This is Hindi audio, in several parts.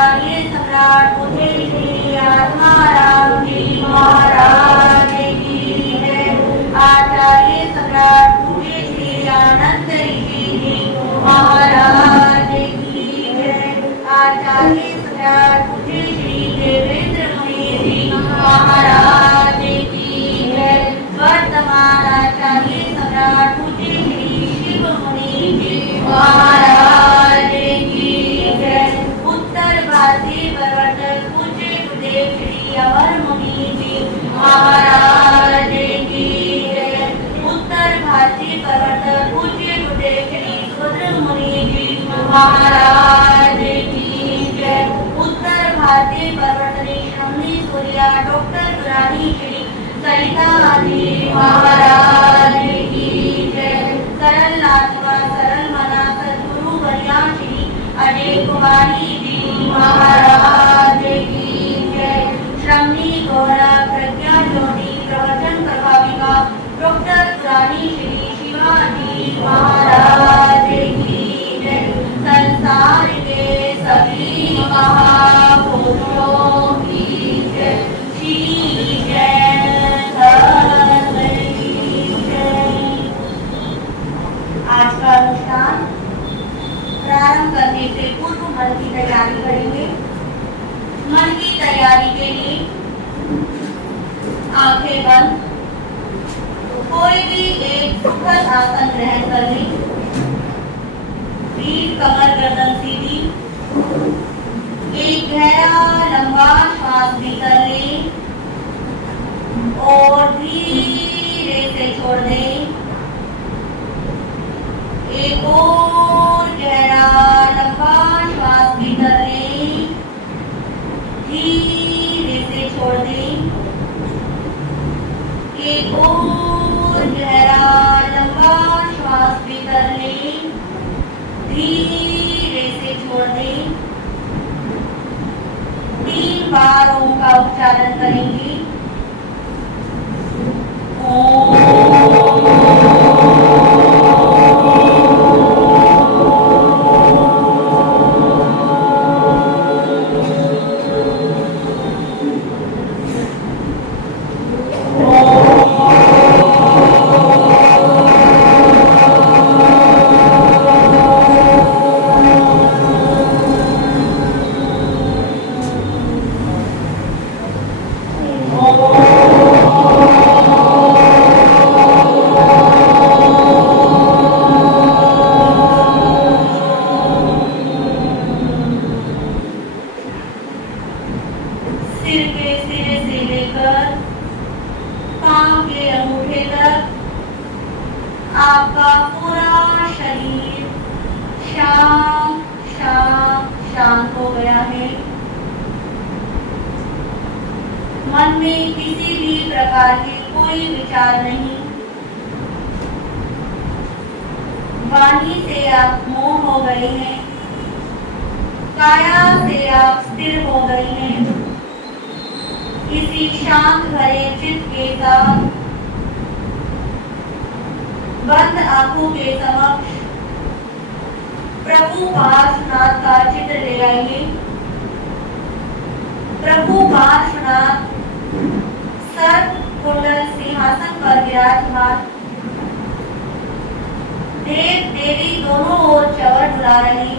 आचार्य सम्राट मुझे श्री आत्माराम जी महाराज की जय। आचार्य सम्राट मुझे श्री आनंद ऋषि जी महाराज की जय। आचार्य सम्राट मुझे श्री देवेंद्र मुनि जी महाराज की जय। वर्तमान आचार्य सम्राट मुझे श्री शिव मुनि जी महाराज की जय। उत्तर भारतीय प्रवर्तक पूज्य गुरुदेव श्री अमर मुनि जी महाराज की जय। उत्तर भारतीय प्रवर्तक पूज्य गुरुदेव श्री सुभद्र मुनि जी महाराज की जय। उत्तर भारतीय प्रवर्तनी श्रमणी सूर्या डॉक्टर दुरानी श्री सरिता जी महाराज की जय। सरल आत्मा सरल मना सद्गुरु वर्या श्री अजय कुमारी जी महाराज की जय। श्रमणी गौरा प्रज्ञा ज्योति प्रवचन प्रभाविका डॉक्टर दुरानी श्री शिवा जी महाराज की जय। संसार के सभी महापुरुषों की जय। श्री जय धर्म की जय। आज का अनुष्ठान प्रारंभ करने से पूर्व मन की तैयारी करेंगे। मन की तैयारी के लिए आंखें बंद, कोई भी एक सुखद आसन ग्रहण कर लें। रीढ़ कमर गर्दन सीधी। एक गहरा लंबा श्वास भीतर लें और धीरे से छोड़ दें। एक और गहरा लंबा श्वास भीतर लें, धीरे से छोड़ दें। एक और गहरा लंबा श्वास भीतर लें, धीरे से छोड़ दें। 3 बार ओम का उच्चारण करेंगे। सिर के सिरे से लेकर पांव के अंगूठे तक आपका पूरा शरीर शांत शांत शांत हो गया है। मन में किसी भी प्रकार के कोई विचार नहीं। वाणी से आप मौन हो गए हैं। काया से आप स्थिर हो गए हैं। किसी शांत भरे चित्त के साथ बंद आंखों के समक्ष प्रभु पार्श्वनाथ का चित्र ले आइए। प्रभु पार्श्वनाथ सर्प कुंडल सिंहासन पर विराजमान, देव देवी दोनों ओर चवर डुला रही।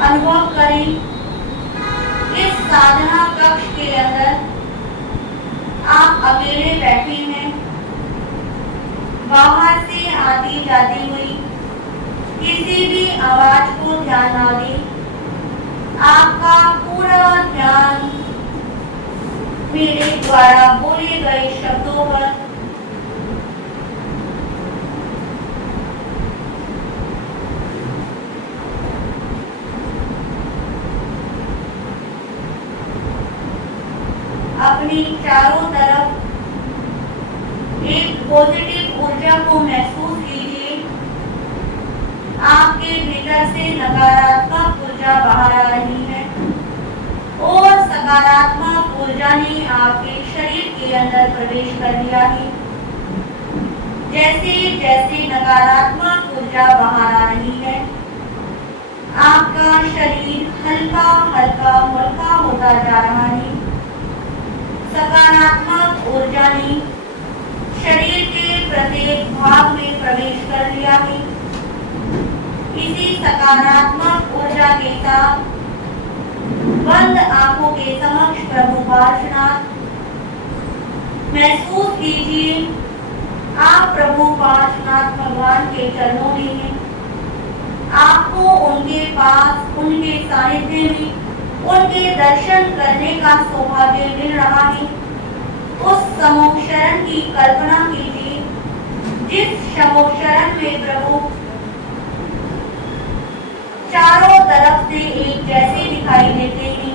अनुभव करें इस साधना कक्ष के अंदर आप अकेले बैठे हैं। बाहर से आती जाती हुई किसी भी आवाज को ध्यान ना दें। आपका पूरा ध्यान मेरे द्वारा बोले गए शब्दों पर अपनी चारों तरफ एक पॉजिटिव ऊर्जा को महसूस कीजिए। आपके भीतर से नकारात्मक ऊर्जा बाहर आ रही है और सकारात्मक ऊर्जा ने आपके शरीर के अंदर प्रवेश कर लिया है। जैसे जैसे नकारात्मक ऊर्जा बाहर आ रही है, आपका शरीर हल्का हल्का हल्का होता जा रहा है। सकारात्मक ऊर्जा ने शरीर के प्रत्येक भाग में प्रवेश कर लिया है। इसी सकारात्मक ऊर्जा के साथ बंद आंखों के समक्ष प्रभु पार्श्वनाथ महसूस कीजिए, आप प्रभु पार्श्वनाथ भगवान के चरणों में हैं। आपको उनके पास, उनके सानिध्य में, उनके दर्शन करने का सौभाग्य मिल रहा है। उस समोक्षरण की कल्पना कीजिए जिस समोक्षरण में प्रभु चारों तरफ से एक जैसे दिखाई देते हैं।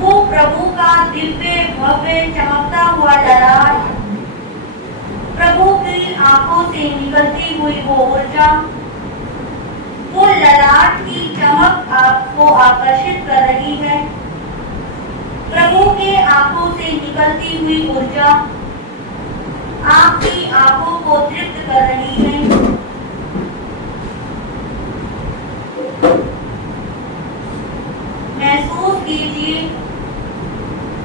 वो प्रभु का दिव्य भव्य चमकता हुआ ललाट, प्रभु की आंखों से निकलती हुई वो ऊर्जा, वो ललाट की चमक आपको आकर्षित कर रही है। प्रभु के आंखों से निकलती हुई ऊर्जा आपकी आंखों को तृप्त कर रही है। महसूस कीजिए,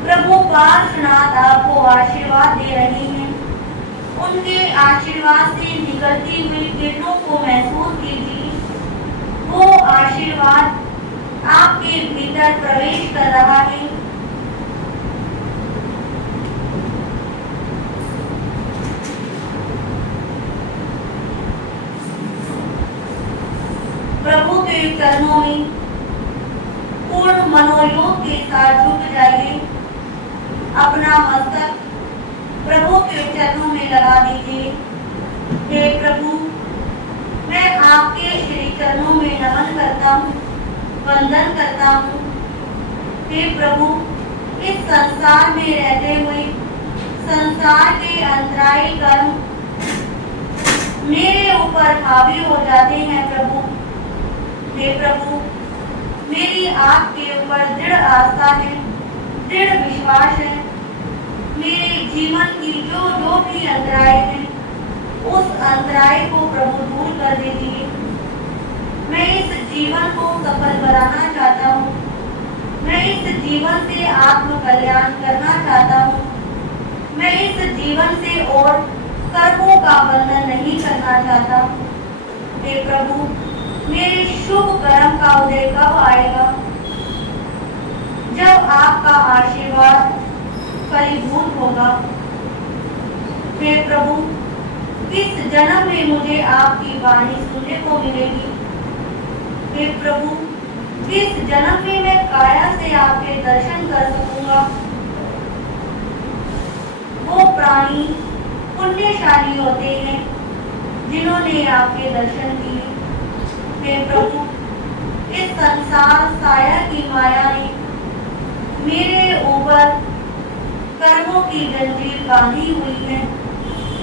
प्रभु पार्श्वनाथ आपको आशीर्वाद दे रहे हैं। उनके आशीर्वाद से निकलती हुई किरणों को महसूस कीजिए। वो आशीर्वाद आपके भीतर प्रवेश कर रहा है। प्रभु के चरणों में पूर्ण मनोयोग के साथ झुक जाइए। अपना मस्तक प्रभु के चरणों में लगा दीजिए। हे प्रभु, मैं आपके श्री चरणों में नमन करता हूँ, वंदन करता हूँ। हे प्रभु, इस संसार में रहते हुए संसार के अंतरायी कर्म मेरे ऊपर हावी हो जाते हैं। प्रभु, हे प्रभु, मेरी आपके ऊपर दृढ़ आस्था है, दृढ़ विश्वास है। मेरे जीवन की जो जो भी अंतराय है, उस अंतराय को प्रभु दूर कर दीजिए। मैं इस जीवन को सफल बनाना चाहता हूँ। मैं इस जीवन से आत्म कल्याण करना चाहता हूँ। मैं इस जीवन से और कर्मों का बंधन नहीं करना चाहता। हे प्रभु, मेरे शुभ कर्म का उदय कब आएगा? जब आपका आशीर्वाद फलीभूत होगा। हे प्रभु, इस जन्म में मुझे आपकी वाणी सुनने को मिलेगी। हे प्रभु, इस जन्म में मैं काया से आपके दर्शन कर सकूंगा। वो प्राणी पुण्यशाली होते हैं जिन्होंने आपके दर्शन किए। हे प्रभु, इस संसार साया की माया ने मेरे ऊपर कर्मों की जंजीर बांधी हुई है।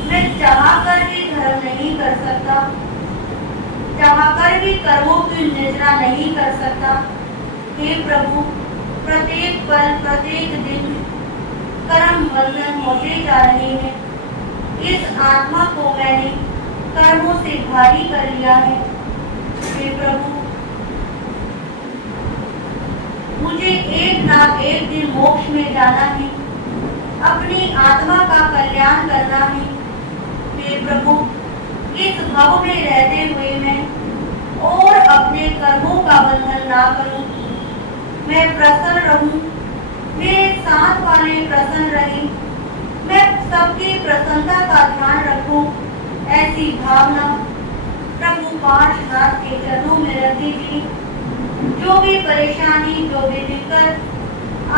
मैं चाहकर भी धर्म नहीं कर सकता, चाहकर भी कर्मों की निद्रा नहीं कर सकता। हे प्रभु, प्रत्येक पल प्रत्येक दिन कर्म बंधन होते जा रहे हैं। इस आत्मा को मैंने कर्मों से भारी कर लिया है। हे प्रभु, मुझे एक ना एक दिन मोक्ष में जाना है, अपनी आत्मा का कल्याण करना है। हे प्रभु, इस भाव में रहते हुए मैं और अपने कर्मों का बंधन ना करूं। मैं प्रसन्न रहूं, मेरे साथ वाले प्रसन्न रहें, मैं सबकी प्रसन्नता का ध्यान रखूं। ऐसी भावना प्रभु पार्श्वनाथ के चरणों में रख दीजिए। जो भी परेशानी, जो भी दिक्कत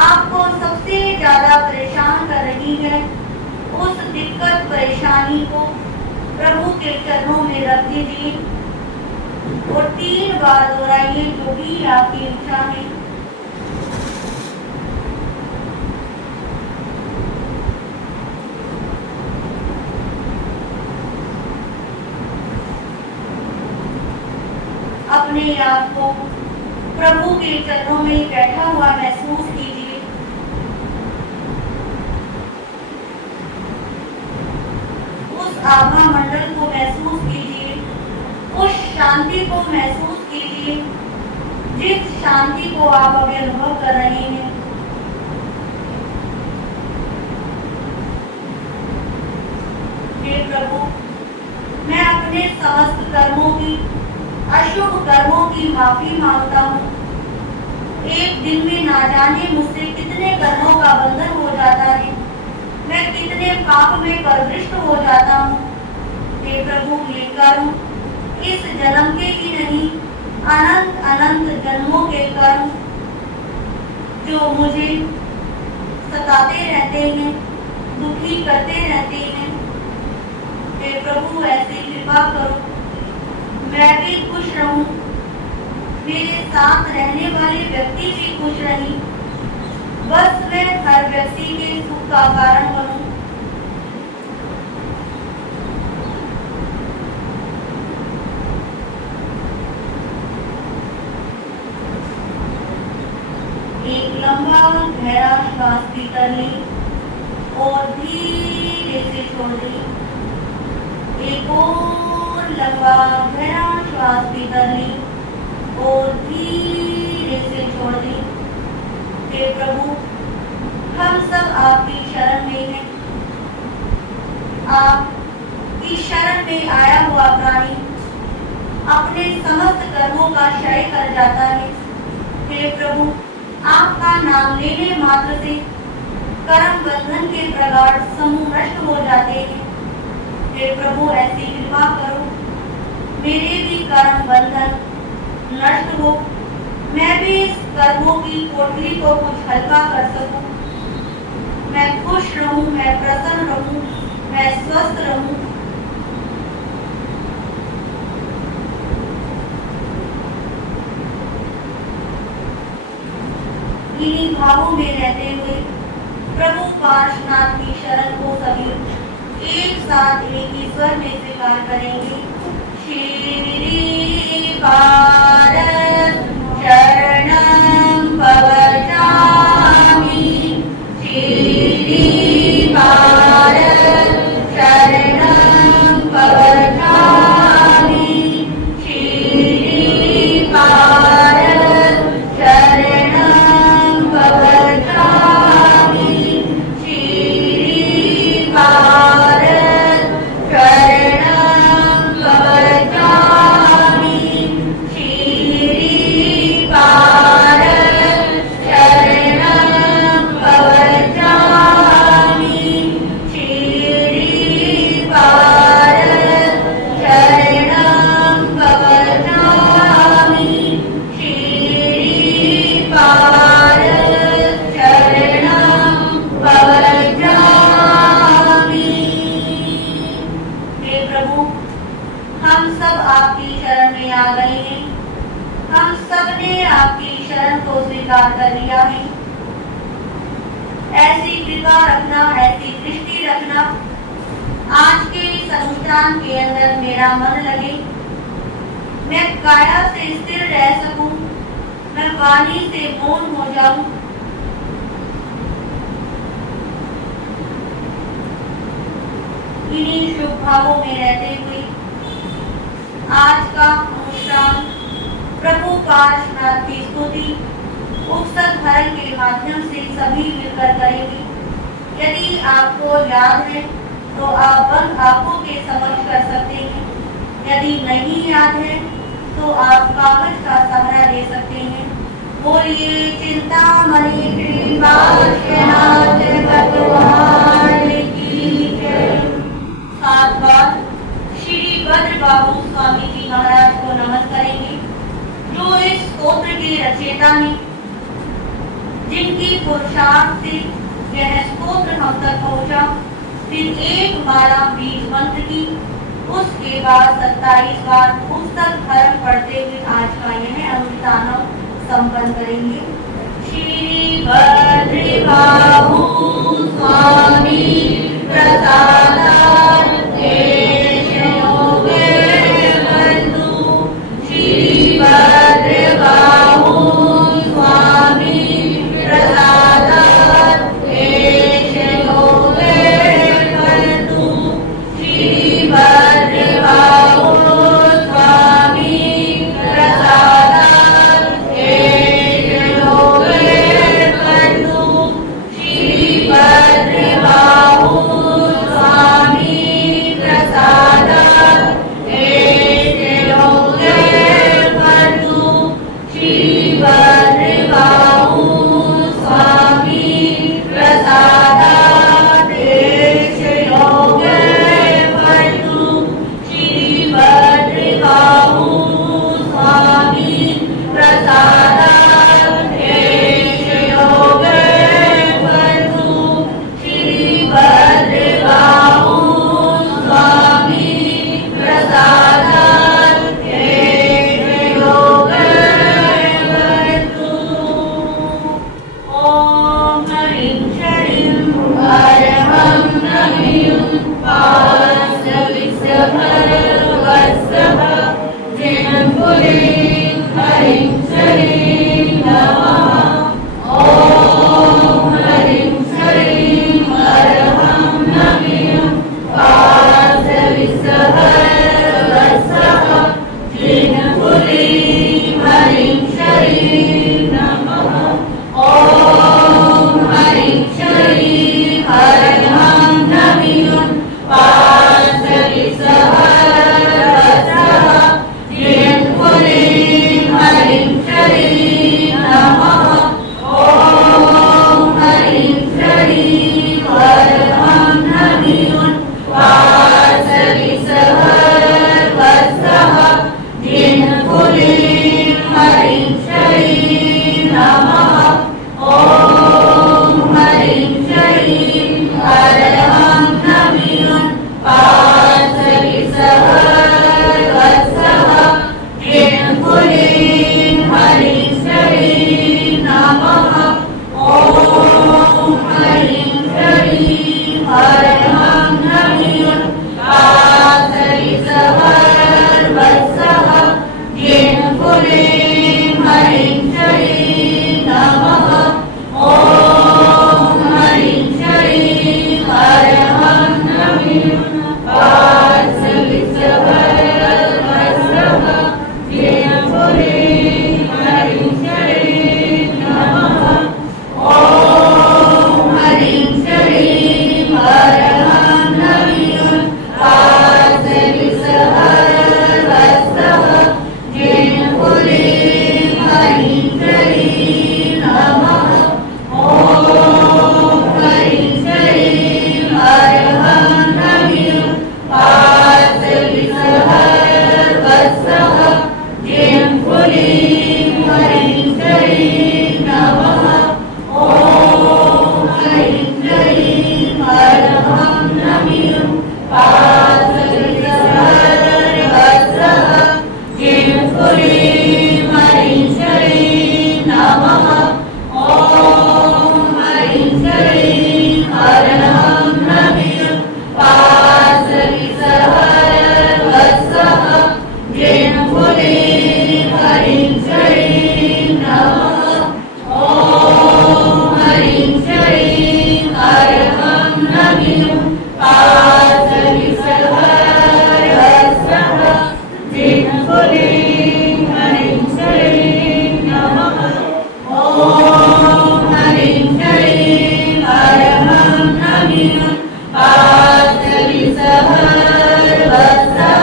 आपको सबसे ज्यादा परेशान कर रही है, उस दिक्कत परेशानी को प्रभु के चरणों में रख दीजिए और 3 बार दोहराइए जो भी आपकी इच्छा है। अपने आप को प्रभु के चरणों में बैठा हुआ महसूस कीजिए। उस आभा मंडल को महसूस कीजिए, उस शांति को महसूस कीजिए जिस शांति को आप अभी अनुभव कर रहे हैं, हे प्रभु, मैं अपने समस्त कर्मों की, अशुभ कर्मों की माफी मांगता हूँ। एक दिन में ना जाने मुझसे कितने कर्मों का बंधन हो जाता है, मैं कितने पाप में प्रविष्ट हो जाता हूँ। हे प्रभु, ये कर्म इस जन्म के ही नहीं, अनंत अनंत जन्मों के कर्म जो मुझे सताते रहते हैं, दुखी करते रहते हैं, हे प्रभु ऐसी कृपा करो, मैं भी खुश रहूं, मेरे साथ रहने वाले व्यक्ति भी खुश रही, बस मैं हर व्यक्ति के सुख का कारण बनूं। एक लंबा गहरा श्वास भीतर लें और धीरे से छोड़ दें। एक और लंबा गहरा श्वास भीतर लें और धीरे से छोड़ दें। हे प्रभु, हम सब आपकी शरण में हैं। आपकी शरण में आया हुआ प्राणी अपने समस्त कर्मों का क्षय कर जाता है। हे प्रभु, आपका नाम लेने मात्र से कर्म बंधन के प्रगाढ़ समूह नष्ट हो जाते हैं। हे प्रभु, ऐसी कृपा करो, मेरे भी कर्म बंधन नष्ट हो, मैं भी इस कर्मों की कोठरी को कुछ हल्का कर सकूं, मैं खुश रहूं, मैं प्रसन्न रहूं, मैं स्वस्थ रहूं। इन्हीं भावों में रहते हुए प्रभु पार्श्वनाथ की शरण को सभी एक साथ एक ही स्वर में स्वीकार करेंगे। श्री पारस शरणं भवजामि, श्री पारस शरणं भवजामि, श्री पारस शरणं भवजामि, श्री पारस शरणं भवजामि, श्री पारस शरणं भवजामि, श्री पारस शरणं भवजामि, श्री पारस शरणं भवजामि। हे प्रभु, हम सब आपकी शरण में आ गए हैं। हम सब ने आपकी शरण को स्वीकार कर लिया है। ऐसी कृपा रखना, ऐसी दृष्टि रखना, आज के इस अनुष्ठान के अंदर मेरा मन लगे, मैं काया से स्थिर रह सकूं, मैं वाणी से मौन हो जाऊं। इन्हीं शुभ भावों में रहते हुए आज का अनुष्ठान प्रभु पार्श्वनाथ की स्तुति उपसर्ग हरण के माध्यम से सभी मिलकर करेंगे। यदि आपको याद है तो आप बंद आंखों के समक्ष कर सकते हैं। यदि नहीं याद है तो आप कागज का सहारा ले सकते हैं। बोलिए चिंतामणि श्री पार्श्वनाथ भगवान की जय। सात बार श्री भद्रबाहु स्वामी जी महाराज को नमन करेंगे, जो इस स्तोत्र के रचयिता हैं, जिनकी पुरुषार्थ से यह स्तोत्र हम तक पहुंचा। फिर एक माला बीज मंत्र की, उसके बाद 27 बार पुस्तक हरण पढ़ते हुए आज का यह अनुष्ठान संपन्न करेंगे। श्री भद्रबाहु स्वामी प्रसादात् केशयोगे बंधु, श्री भद्रबाहु स्वामी प्रसादात् केशयोगे बंधु, श्री भद्रबाहु स्वामी प्रसादात् हरिं श्रीं नमः। ॐ हरिं श्रीं हरहं नमिं पार्श्वविसहरवस्सः जयपुरीं हरिं श्रीं नमः। ॐ हरिं श्रीं हरहं नमिं पार्श्वविसहरवस्सः जयपुरीं हरिं श्रीं नमः। ॐ हरिं श्रीं हरहं नमिं पार्श्वविसहरवस्सः जयपुरीं हरिं श्रीं नमः। ॐ हरिं श्रीं हरहं नमिं पार्श्वविसहरवस्सः जयपुरीं हरिं श्रीं नमः। ॐ हरिं श्रीं हरहं नमिं पार्श्वविसहरवस्सः जयपुरीं हरिं श्रीं नमः। ॐ हरिं श्रीं हरहं नमिं पार्श्वविसहरवस्सः जयपुरीं हरिं श्रीं नमः। ॐ हरिं श्रीं हरहं नमिं पार्श्वविसहरवस्सः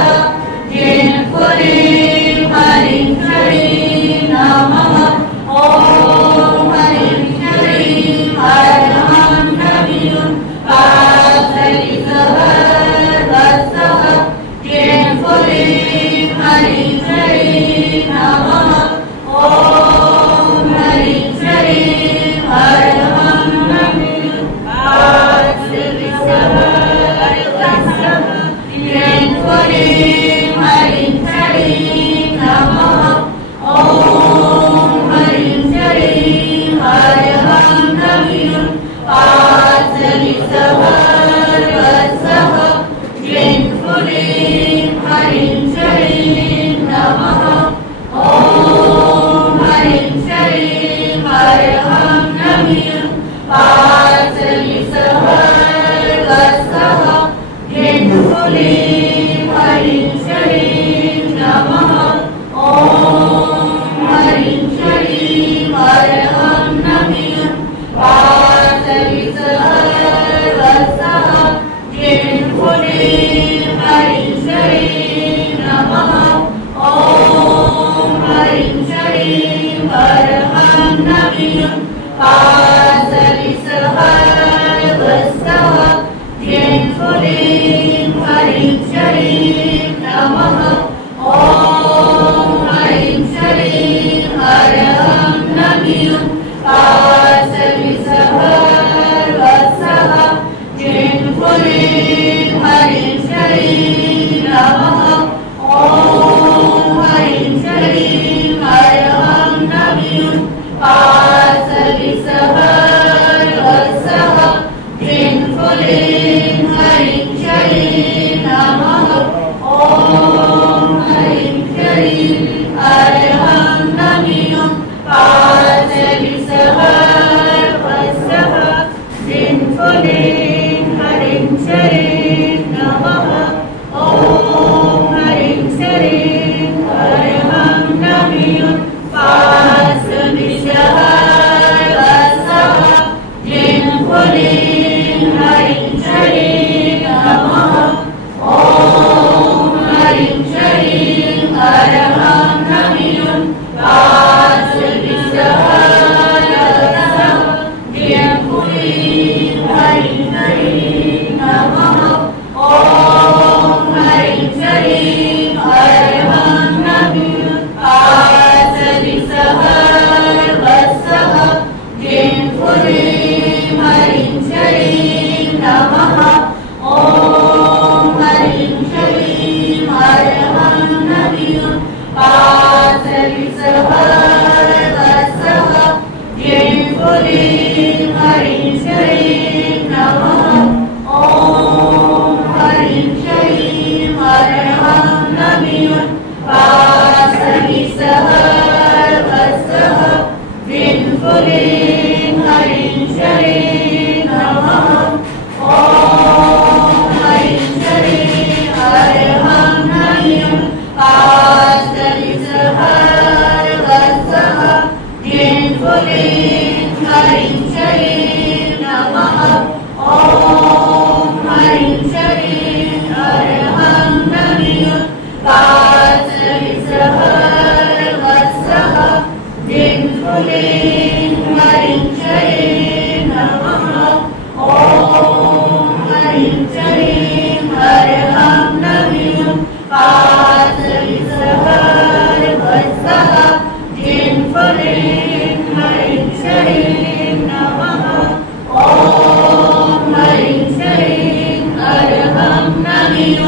जयपुरीं हरिं श्रीं नमः। ॐ हरिं श्रीं हरहं नमिं पार्श्वविसहरवस्सः जयपुरीं हरिं श्रीं नमः। ॐ हरिं श्रीं हरहं नमिं पार्श्वविसहरवस्सः जयपुरीं हरिं श्रीं नमः। ॐ हरिं श्रीं हरहं नमिं पार्श्वविसहरवस्सः जयपुरीं हरिं श्रीं नमः। ॐ हरिं श्रीं हरहं नमिं पार्श्वविसहरवस्सः जयपुरीं हरिं श्रीं नमः। ॐ हरिं श्रीं हरहं नमिं पार्श्वविसहरवस्सः जयपुरीं हरिं श्रीं नमः। ॐ हरिं श्रीं हरहं नमिं पार्श्वविसहरवस्सः जयपुरीं हरिं श्रीं नमः। ॐ हरिं श्रीं हरहं नमिं पार्श्वविसहरवस्सः जयपुरीं हरिं श्रीं नमः। ॐ हरिं श्रीं हरहं नमिं पार्श्वविसहरवस्सः जयपुरीं हरिं श्रीं नमः। ॐ हरिं श्रीं हरहं नमिं पार्श्वविसहरवस्सः जयपुरीं हरिं श्रीं नमः। ॐ हरिं श्रीं हरहं नमिं पार्श्वविसहरवस्सः जयपुरीं हरिं श्रीं नमः। ॐ हरिं श्रीं हरहं नमिं पार्श्वविसहरवस्सः जयपुरीं हरिं श्रीं नमः। ॐ हरिं श्रीं हरहं नमिं पार्श्वविसहरवस्सः जयपुरीं हरिं श्रीं नमः। ॐ हरिं श्रीं हरहं नमिं पार्श्वविसहरवस्सः जयपुरीं हरिं श्रीं नमः। ॐ हरिं श्रीं हरहं नमिं पार्श्वविसहरवस्सः जिन्फुलिं हरिं चरिं नमः। ॐ हरिं चरिं हरहं नमिं पादविसहर वत्सः जिन्फुलिं हरिं चरिं नमः। ॐ हरिं चरिं हरहं नमिं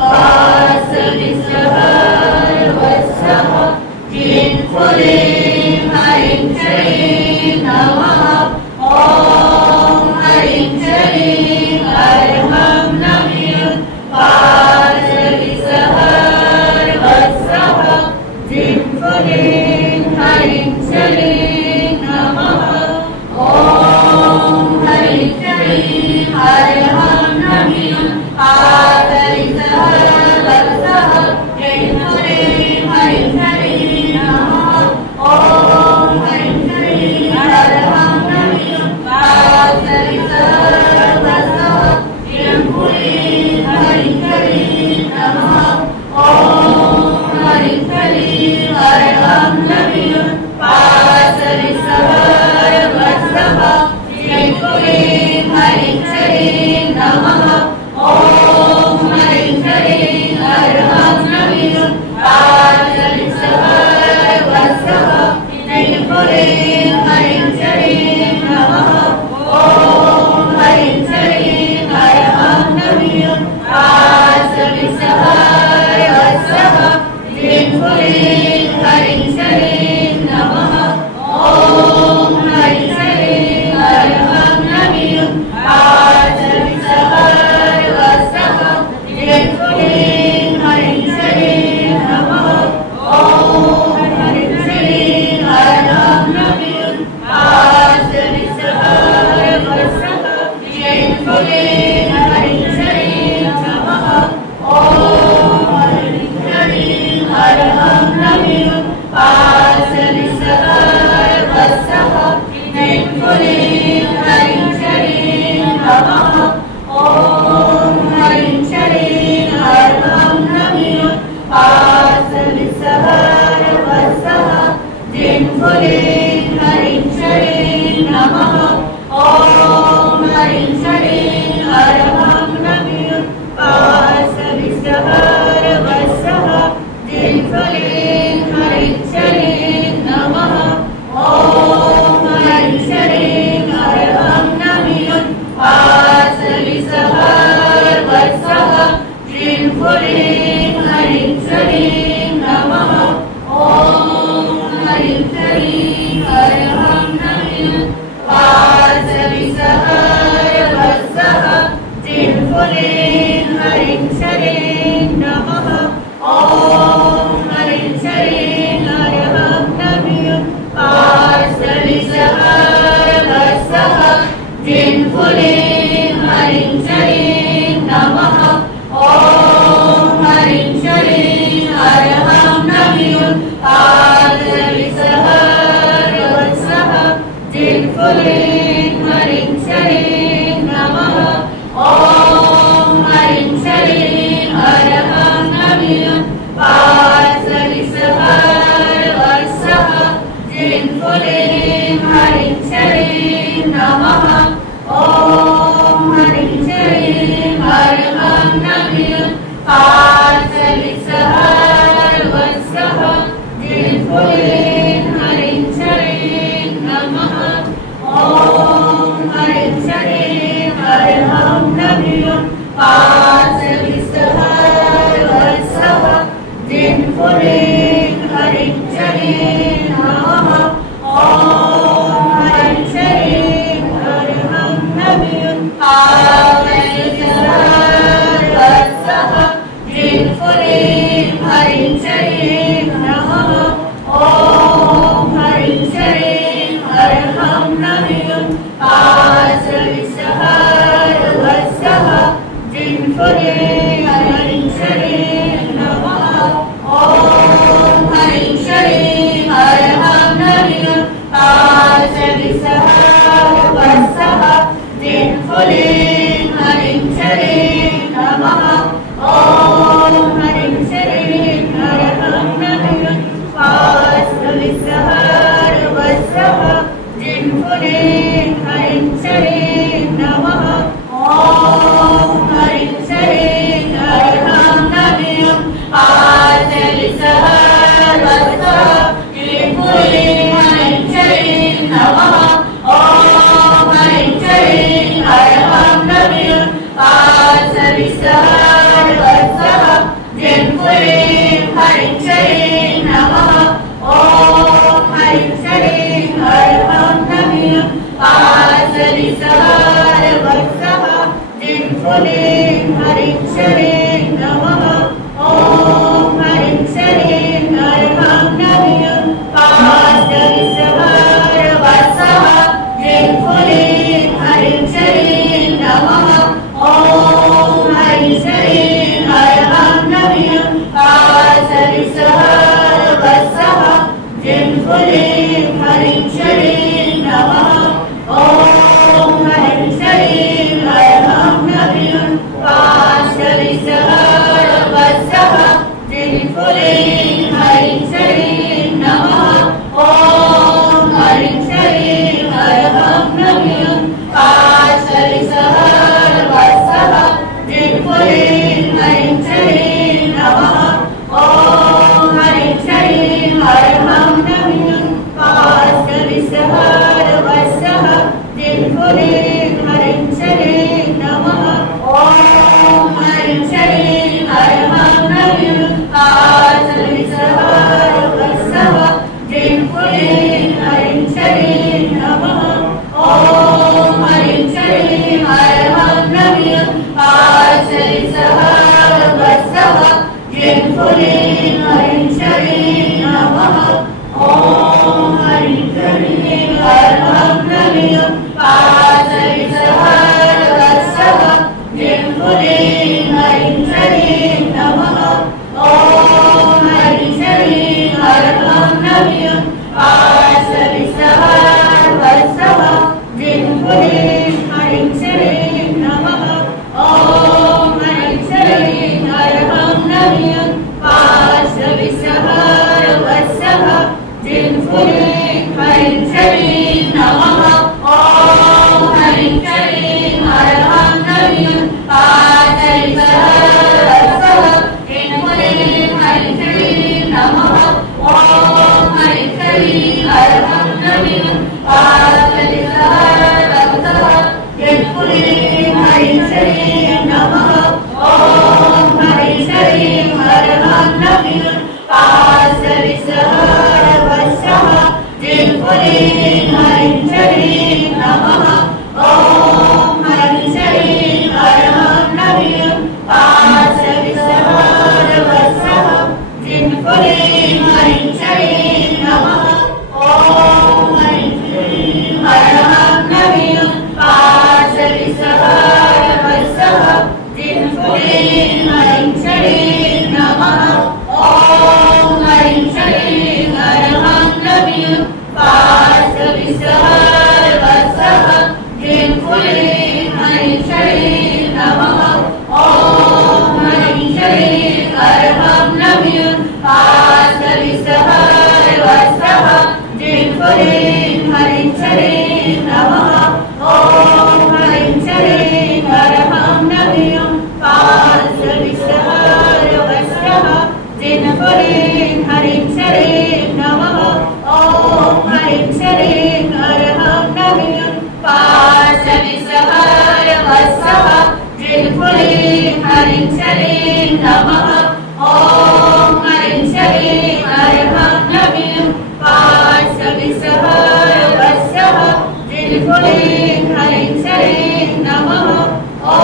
पादविसहर वत्सः जिन्फुलिं हरिं चरिं नमः। ॐ हरिं चरिं हरहं नमिं पादविसहर वत्सः जिन्फुलिं हरिं चरिं नमः। ॐ हरिं चरिं हरहं नमिं पादविसहर वत्सः जिन्फुलिं हरिं चरिं नमः। ॐ हरिं चरिं हरहं नमिं पादविसहर वत्सः जिन्फुलिं हरिं चरिं नमः। ॐ हरिं चरिं हरहं नमिं पादविसहर वत्सः जिन्फुलिं हरिं चरिं नमः। ॐ हरिं चरिं हरहं नमिं पादविसहर वत्सः जिन्फुलिं हरिं चरिं नमः। ॐ हरिं चरिं हरहं नमिं पादविसहर वत्सः जिन्फुलिं हरिं चरिं नमः। ॐ हरिं चरिं हरहं नमिं पादविसहर वत्सः जिन्फुलिं हरिं चरिं नमः। ॐ हरिं चरिं हरहं नमिं पादविसहर वत्सः जिन्फुलिं हरिं चरिं नमः। ॐ हरिं चरिं हरहं नमिं पादविसहर वत्सः जिन्फुलिं हरिं चरिं नमः। ॐ हरिं चरिं हरहं नमिं पादविसहर वत्सः जिन्फुलिं हरिं चरिं नमः। ॐ हरिं चरिं हरहं नमिं पादविसहर वत्सः जिन्फुलिं हरिं चरिं नमः। ॐ हरिं चरिं हरहं नमिं पादविसहर वत्सः जिन्फुलिं हरिं चरिं नमः। ॐ हरिं चरिं हरहं नमिं पादविसहर वत्सः जिन्फुलिं हरिं चरिं नमः। ॐ हरिं चरिं हरहं नमिं पादविसहर वत्सः जिन्फुलिं हरिं चरिं नमः। ॐ हरिं चरिं हरहं नमिं पादविसहर वत्सः जिन्फुलिं हरिं चरिं नमः। ॐ हरिं चरिं हरहं नमिं पादविसहर वत्सः जिन्फुलिं हरिं चरिं नमः। ॐ हरिं चरिं हरहं नमिं पादविसहर वत्सः जिन्फुलिं हरिं चरिं नमः। ॐ हरिं चरिं हरहं नमिं पादविसहर वत्सः जिन्फुलिं हरिं चरिं नमः। ॐ हरिं चरिं हरहं नमिं पादविसहर वत्सः जिन्फुलिं हरिं चरिं नमः। ॐ हरिं चरिं हरहं नमिं पादविसहर वत्सः जिन्फुलिं हरिं चरिं नमः। ॐ हरिं चरिं हरहं नमिं पादविसहर वत्सः जिन्फुलिं हरिं चरिं नमः। ॐ हरिं चरिं हरहं नमिं पादविसहर फुल्लिं हरिं श्रीं नमः। ॐ हरिं श्रीं हरिं नमः पादलिसहस्रवत्सः क्लीं फुल्लिं हरिं श्रीं नमः। ॐ हरिं श्रीं हरिं नमः पादलिसहस्रवत्सः क्लीं फुल्लिं हरिं श्रीं नमः। ॐ हरिं श्रीं हरिं नमः पादलिसहस्रवत्सः क्लीं फुल्लिं हरिं श्रीं नमः। ॐ हरिं श्रीं हरिं नमः पादलिसहस्रवत्सः क्लीं फुल्लिं हरिं श्रीं नमः। ॐ हरिं श्रीं हरिं नमः पादलिसहस्रवत्सः क्लीं फुल्लिं हरिं श्रीं नमः। ॐ हरिं श्रीं हरिं नमः पादलिसहस्रवत्सः क्लीं फुल्लिं हरिं श्रीं नमः। ॐ हरिं श्रीं हरिं नमः पादलिसहस्रवत्सः क्लीं फुल्लिं हरिं श्रीं नमः। ॐ हरिं श्रीं हरिं नमः पादलिसहस्रवत्सः क्लीं फुल्लिं हरिं श्रीं नमः। ॐ हरिं श्रीं हरिं नमः पादलिसहस्रवत्सः क्लीं फुल्लिं हरिं श्रीं नमः। ॐ हरिं श्रीं हरिं नमः पादलिसहस्रवत्सः क्लीं फुल्लिं हरिं श्रीं नमः। ॐ हरिं श्रीं हरिं नमः पादलिसहस्रवत्सः क्लीं फुल्लिं हरिं श्रीं नमः। ॐ हरिं श्रीं हरिं नमः पादलिसहस्रवत्सः क्लीं फुल्लिं हरिं श्रीं नमः। ॐ हरिं श्रीं हरिं नमः पादलिसहस्रवत्सः क्लीं फुल्लिं हरिं श्रीं नमः। ॐ हरिं श्रीं हरिं नमः पादलिसहस्रवत्सः क्लीं फुल्लिं हरिं श्रीं नमः। ॐ हरिं श्रीं हरिं नमः पादलिसहस्रवत्सः क्लीं फुल्लिं हरिं श्रीं नमः। ॐ हरिं श्रीं हरिं नमः पादलिसहस्रवत्सः क्लीं फुल्लिं हरिं श्रीं नमः। ॐ हरिं श्रीं हरिं नमः पादलिसहस्रवत्सः क्लीं फुल्लिं हरिं श्रीं नमः। ॐ हरिं श्रीं हरिं नमः पादलिसहस्रवत्सः क्लीं फुल्लिं हरिं श्रीं नमः। ॐ हरिं श्रीं हरिं नमः पादलिसहस्रवत्सः क्लीं फुल्लिं हरिं श्रीं नमः। ॐ हरिं श्रीं हरिं नमः पादलिसहस्रवत्सः क्लीं फुल्लिं हरिं श्रीं नमः। ॐ हरिं श्रीं हरिं नमः पादलिसहस्रवत्सः क्लीं फुल्लिं हरिं श्रीं नमः। ॐ हरिं श्रीं हरिं नमः पादलिसहस्रवत्सः क्लीं फुल्लिं हरिं श्रीं नमः। ॐ हरिं श्रीं हरिं नमः पादलिसहस्रवत्सः क्लीं फुल्लिं हरिं श्रीं नमः। ॐ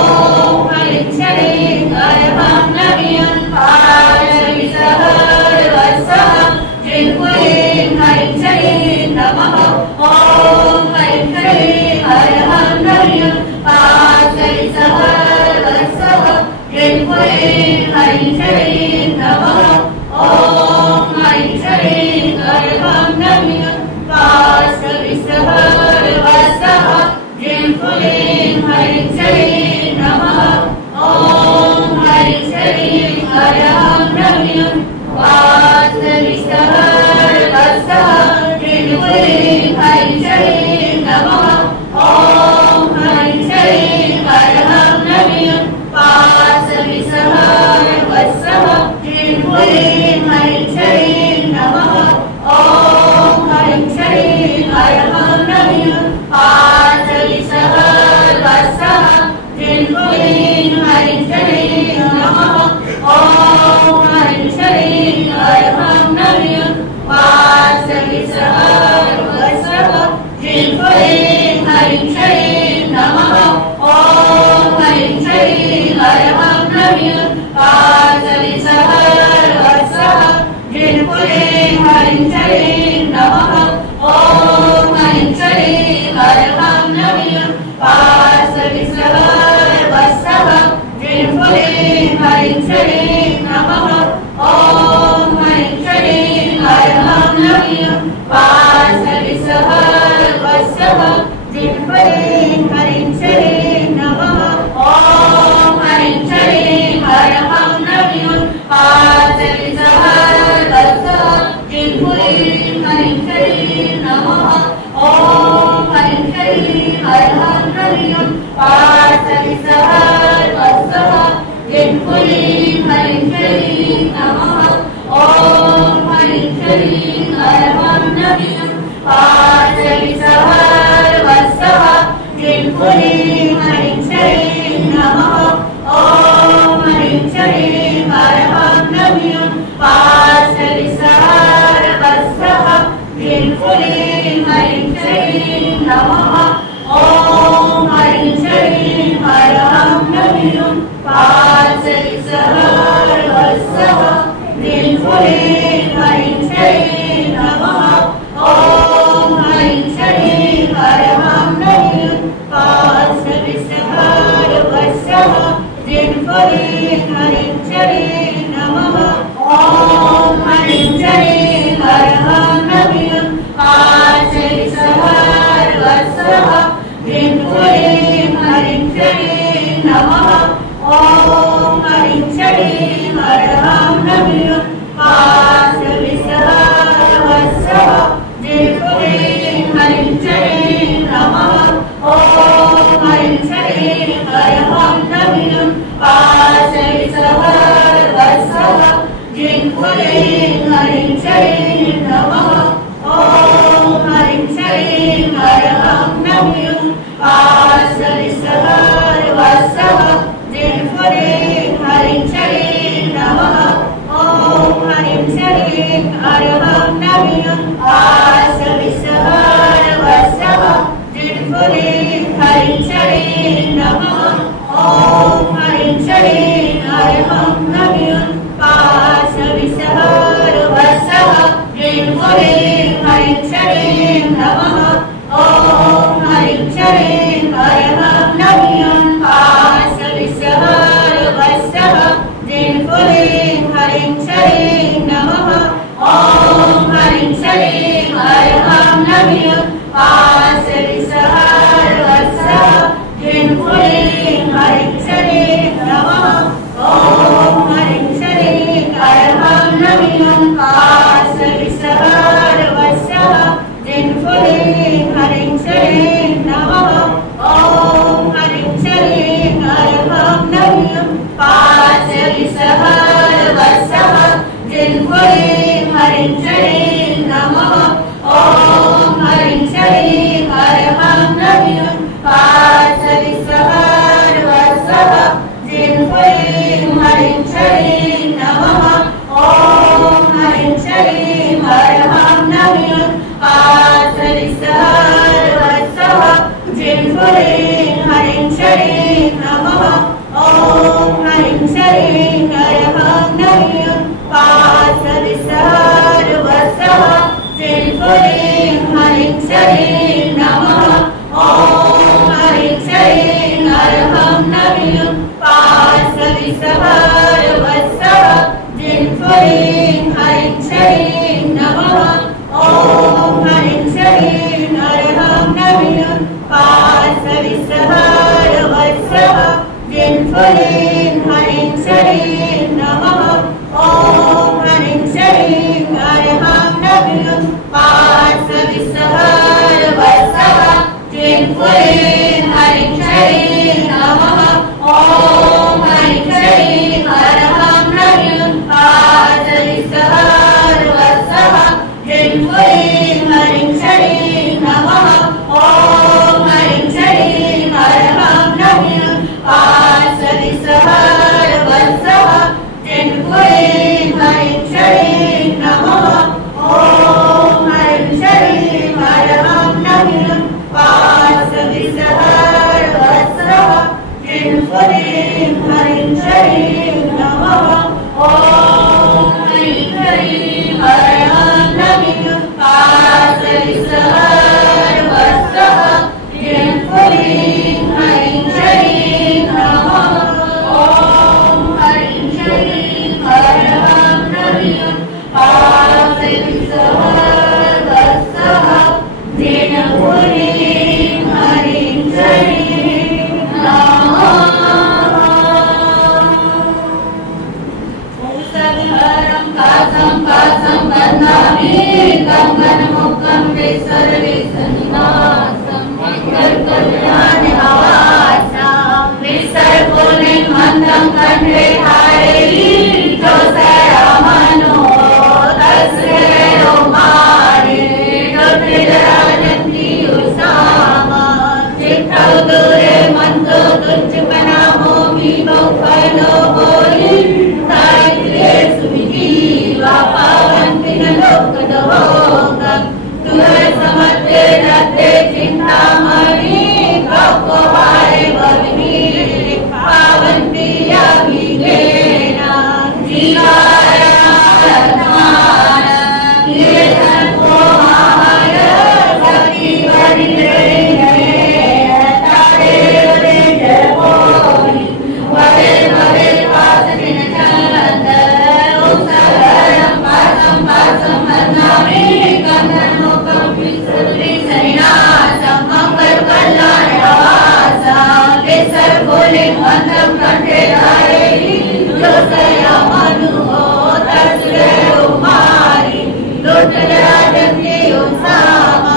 हरिं श्रीं हरिं नमः पादलिसहस्रवत्सः क्लीं फुल्लिं हरिं श्रीं नमः। ॐ हरिं श्रीं हरिं नमः पादलिसहस्रवत्सः क्लीं फुल्लिं हरिं श्रीं नमः। ॐ हरिं श्रीं हरिं नमः पादलिसहस्रवत्सः क्लीं फुल्लिं हरिं श्रीं नमः। ॐ हरिं श्रीं हरिं नमः पादलिसहस्रवत्सः क्लीं फुल्लिं हरिं श्रीं नमः। वासवि सर्वस्वः जिह्वरे हरिं श्रीं नमः ॐ हरिं श्रीं हरहं नमः वासवि सर्वस्वः जिह्वरे हरिं श्रीं नमः ॐ हरिं श्रीं हरहं नमः वासवि सर्वस्वः जिह्वरे हरिं श्रीं नमः ॐ हरिं श्रीं हरहं नमः वासवि सर्वस्वः जिह्वरे हरिं श्रीं नमः ॐ हरिं श्रीं हरहं नमः वासवि सर्वस्वः जिह्वरे हरिं श्रीं नमः ॐ हरिं श्रीं हरहं नमः वासवि सर्वस्वः जिह्वरे हरिं श्रीं नमः ॐ हरिं श्रीं हरहं नमः वासवि सर्वस्वः जिह्वरे हरिं श्रीं नमः ॐ हरिं श्रीं हरहं नमः वासवि सर्वस्वः जिह्वरे हरिं श्रीं नमः ॐ हरिं श्रीं हरहं नमः वासवि सर्वस्वः जिह्वरे हरिं श्रीं नमः ॐ हरिं श्रीं हरहं नमः वासवि सर्वस्वः जिह्वरे हरिं श्रीं नमः ॐ हरिं श्रीं हरहं नमः वासवि सर्वस्वः जिह्वरे हरिं श्रीं नमः ॐ हरिं श्रीं हरहं नमः वासवि सर्वस्वः जिह्वरे हरिं श्रीं नमः ॐ हरिं श्रीं हरहं नमः वासवि सर्वस्वः जिह्वरे हरिं श्रीं नमः ॐ हरिं श्रीं हरहं नमः वासवि सर्वस्वः जिह्वरे हरिं श्रीं नमः ॐ हरिं श्रीं हरहं नमः वासवि सर्वस्वः जिह्वरे हरिं श्रीं नमः ॐ हरिं श्रीं हरहं नमः वासवि सर्वस्वः जिह्वरे हरिं श्रीं नमः ॐ हरिं श्रीं हरहं नमः वासवि सर्वस्वः जिह्वरे हरिं श्रीं नमः ॐ हरिं श्रीं हरहं नमः वासवि सर्वस्वः जिह्वरे हरिं श्रीं नमः ॐ हरिं श्रीं हरहं नमः वासवि सर्वस्वः जिह्वरे हरिं श्रीं नमः ॐ हरिं श्रीं हरहं नमः वासवि सर्वस्वः जिह्वरे हरिं श्रीं नमः ॐ हरिं श्रीं हरहं नमः वासवि सर्वस्वः जिह्वरे हरिं श्रीं नमः ॐ हरिं श्रीं हरहं नमः वासवि सर्वस्वः जिह्वरे हरिं श्रीं नमः ॐ हरिं श्रीं हरहं नमः वासवि सर्वस्वः जिह्वरे हरिं श्रीं नमः ॐ हरिं श्रीं हरहं नमः वासवि सर्वस्वः जिह्वरे हरिं श्रीं नमः ॐ हरिं श्रीं हरहं नमः वासवि सर्वस्वः जिह्वरे हरिं श्रीं नमः ॐ हरिं श्रीं हरहं नमः वासवि सर्वस्वः जिह्वरे हरिं श्रीं नमः ॐ हरिं श्रीं हरहं नमः वासवि सर्वस्वः जिह्वरे हरिं श्रीं नमः ॐ हरिं श्रीं हरहं नमः वासवि सर्वस्वः मंत्रं कंठे धारेहि जोतया मनु तस्रे उमारी लोटला जन्मे उसामा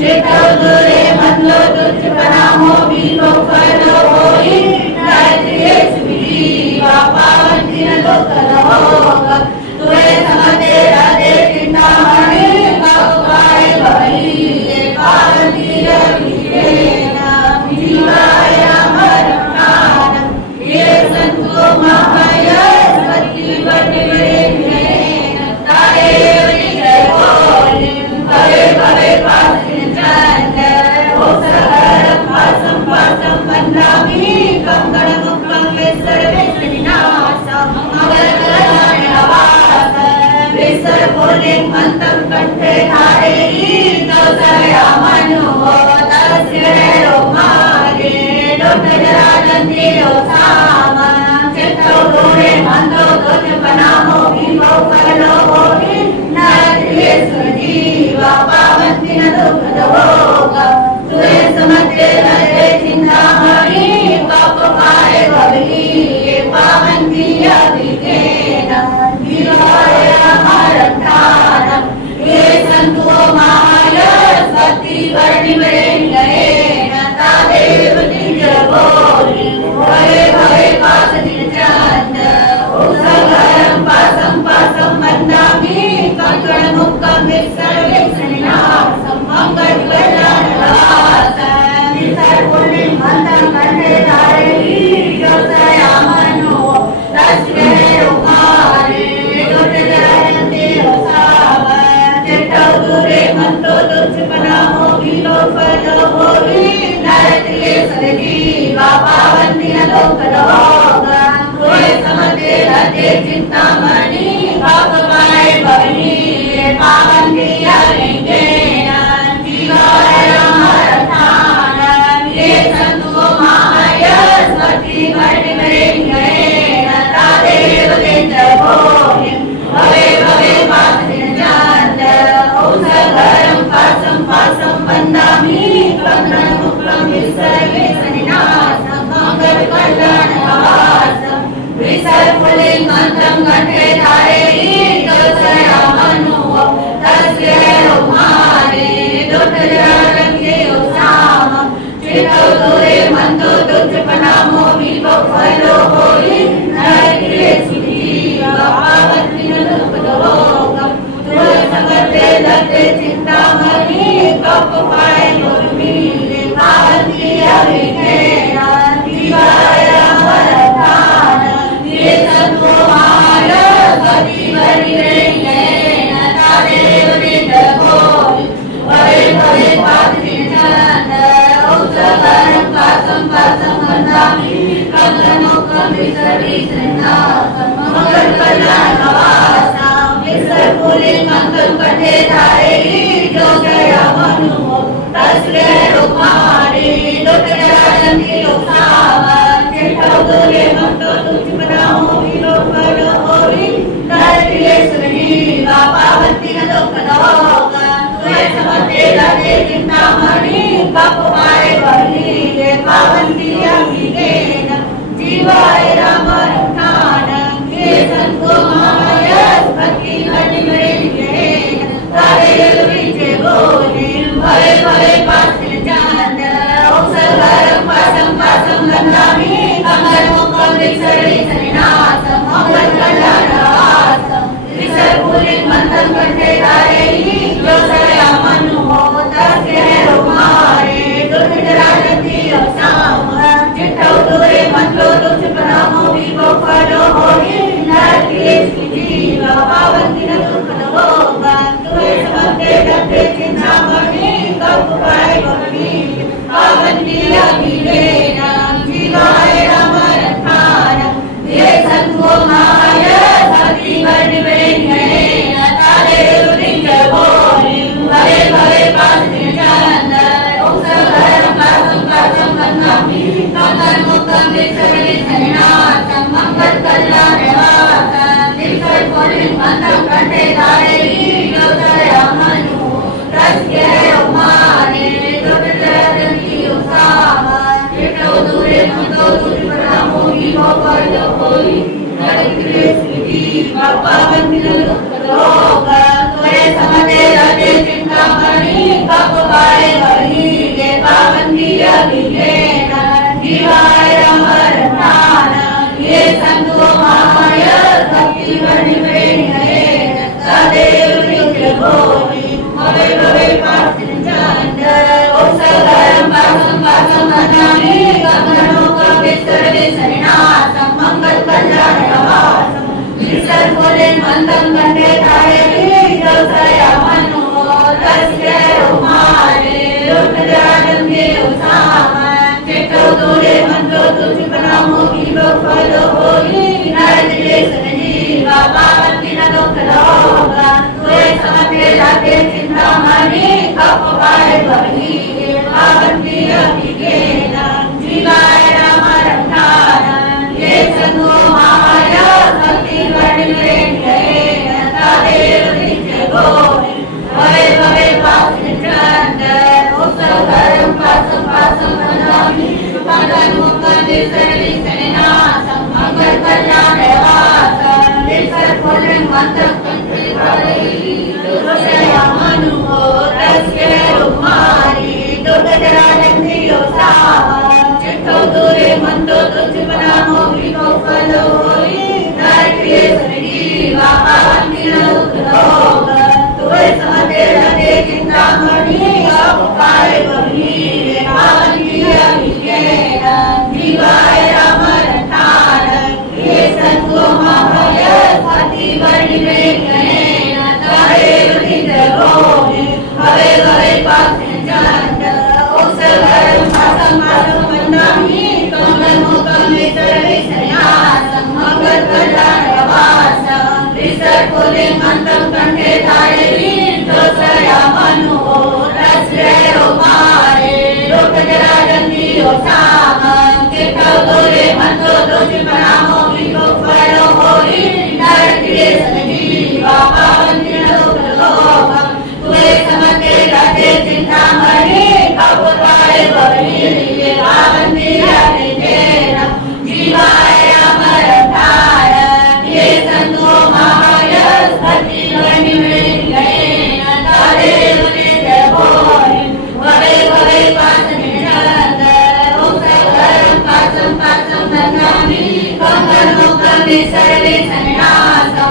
जेतो दुरे मंलो तुझ पनामो बीलो फलो होई गायत्री सुधी पावन दिन लोकल होगा तुए समते राधे चिंतामणि बाबुआए भई पावन दिन विजेना जीवाय अमर प्राणम ये संतो महाय सती बटवे तारे विजय बोले भवे भवे पासिन चंद ओ सहर पासम पासम वंदामि कंगण मुक्तं सर्वेश्वरिनाशम मगर कल्याणवास विसर बोले मंत्रं कंठे धारेहि दौसया मनु तस्य रोमारे लोटजराजन्ते ओसामा चित्तो दोरे मंत्रो दोष पनामो भीमो फलो होहि नारये सुजीवा पावन्ति न दुःखदोगा तुए समते हरे चिंतामणि पाप पाए भवि पावन्ति अभिकेन जीवाय अमरठानम ये संतो महाय सती वर्णिमरेण तादेव निज बोलि भवे भवे पास दिन चंद उसगरं पासं पासं वन्दामि कंकण मुक्तं सर्वेश्वरिनाशं मंगल कल्याणवास विसर पुण्य मंत्रं कंठे धारेहि जोतया मनु तस्मै उमारे लोटजराजन्ते ओसामा चित्तो दूरे मंत्रो तुझ पनामो भीलो फलो होहि गायत्री सजीवा पावन दिन लोकल होगा तुए समते रते चिंतामणि बाबुआए भई पावन दिया लिंगेना जीवाय अमर ठान ये संतो महाय सती वर्णिमरेण तादेव निज बोलि भवे भवे पासिन चंद औसगरं पासं पासं वन्दामि कंकण मुक्तं सर्वेश्वरिनाशं मंगल कल्याणवासं विसर पुल्लिंग मंत्रं कंठे धारेहि दौसया मनु तस्य रोमारे लोटजराजन्ते ओसामा चित्तो दूरे मंत्रो तुझ पनामो भीमो फलो होहि नारये सुजीवा पावन्ति न दुःखदोगा तुए समते लते चिंतामणि पाप पाए भवि पावन्ति अभिकेन जीवाय अमर ठान ये संतो महाय सती वर्णिमरेण तादेव निज बोलि भवे भवे पासिन चंद औसगरं पासं पासं वन्दामि कंकण मुक्तं सर्वेश्वरिनाशं मंगल कल्याणवास विसर पुल्लिंग मंत्रं कंठे धारेहि जोतया मनु तस्मै उमारे लोटजराजन्ते ओसामा चित्तो दूरे मंत्रो तुझ पनामो भीलो फलो होहि नारये सुजीवा पावन्ति न दुःखदोगा तुए समते रते चिंतामणि पाप पाए भवि पावन्ति अभिकेन जीवाय अमर ठान ये संतो महाय सती वर्णिमरेण तादेव विजय बोलि पावन्ति न दुःखरोग त्वरे समते रते चिन्तामणि कपवाय वहीगे पावन्ति अभिघेन जीवाय अमरनान ये सन्तो माय भक्ति वर्णिप्रेणयेन तदेव नित्यभोनि भवे भवे पार्थिञ्चण्ड ओसगरं वासं वासं वदामि गगनोकवे सर्वे सरिणासं मङ्गलकल्याणवासं विसर्गोले मन्दं कण्ठे धारयति जलसयामनो तस्य रोमारे लोकराजन्ते उसामं चित्तो दूरे मन्त्रो तुझपनामो गिरो फलो होई नरदिले सनजीवा पावन्ति न दुःखरोगा त्वरे समते रते चिन्तामणि कपवाय वहीगे पावन्ति अभिघेन जीवाय रामरक्षान ये सन्तो माय भक्ति वर्णिप्रेणयेन तदेव नित्यभोनि भवे भवे पार्थिञ्चण्ड ओसगरं वासं वासं वदामि गगनोकवे सर्वे सरिणासं मङ्गलकल्याणवासं विसर्गोले मन्दं कण्ठे धारयति जलसयामनो तस्य रोमारे लोकराजन्ते उसामं चित्तो दूरे मन्त्रो तुझपनामो गिरो फलो होई नरदिले सनजीवा पावन्ति न दुःखरोग त्वरे समते रते चिन्तामणि कपवाय वहीगे पावन्ति अभिघेन जीवाय रामरक्षान ये सन्तो माय भक्ति वर्णिप्रेणयेन तदेव नित्यभोनि भवे भवे पार्थिञ्चण्ड ओसगरं वासं वासं वदामि गगनोकवे सर्वे सरिणासं मङ्गलकल्याणवासं विसर्गोले मन्दं कण्ठे धारयति जलसयामनो तस्य रोमारे लोकराजन्ते उसामं चित्तो दूरे मन्त्रो तुझपनामो गिरो फलो होई नरदिले सनजीवा पावन्ति न दुःखरोगं त्वरे समते रते चिन्तामणि कपवाय वहीगे पावन्ति अभिघेन जीवाय अमरनाय ये सन्तो माय भक्ति वर्णिप्रेणयेन तदेव नित्यभोनि भवे भवे पार्थिञ्चण्ड ओसगरं वासं वासं वदामि गगनोकवे सर्वे सरिणासं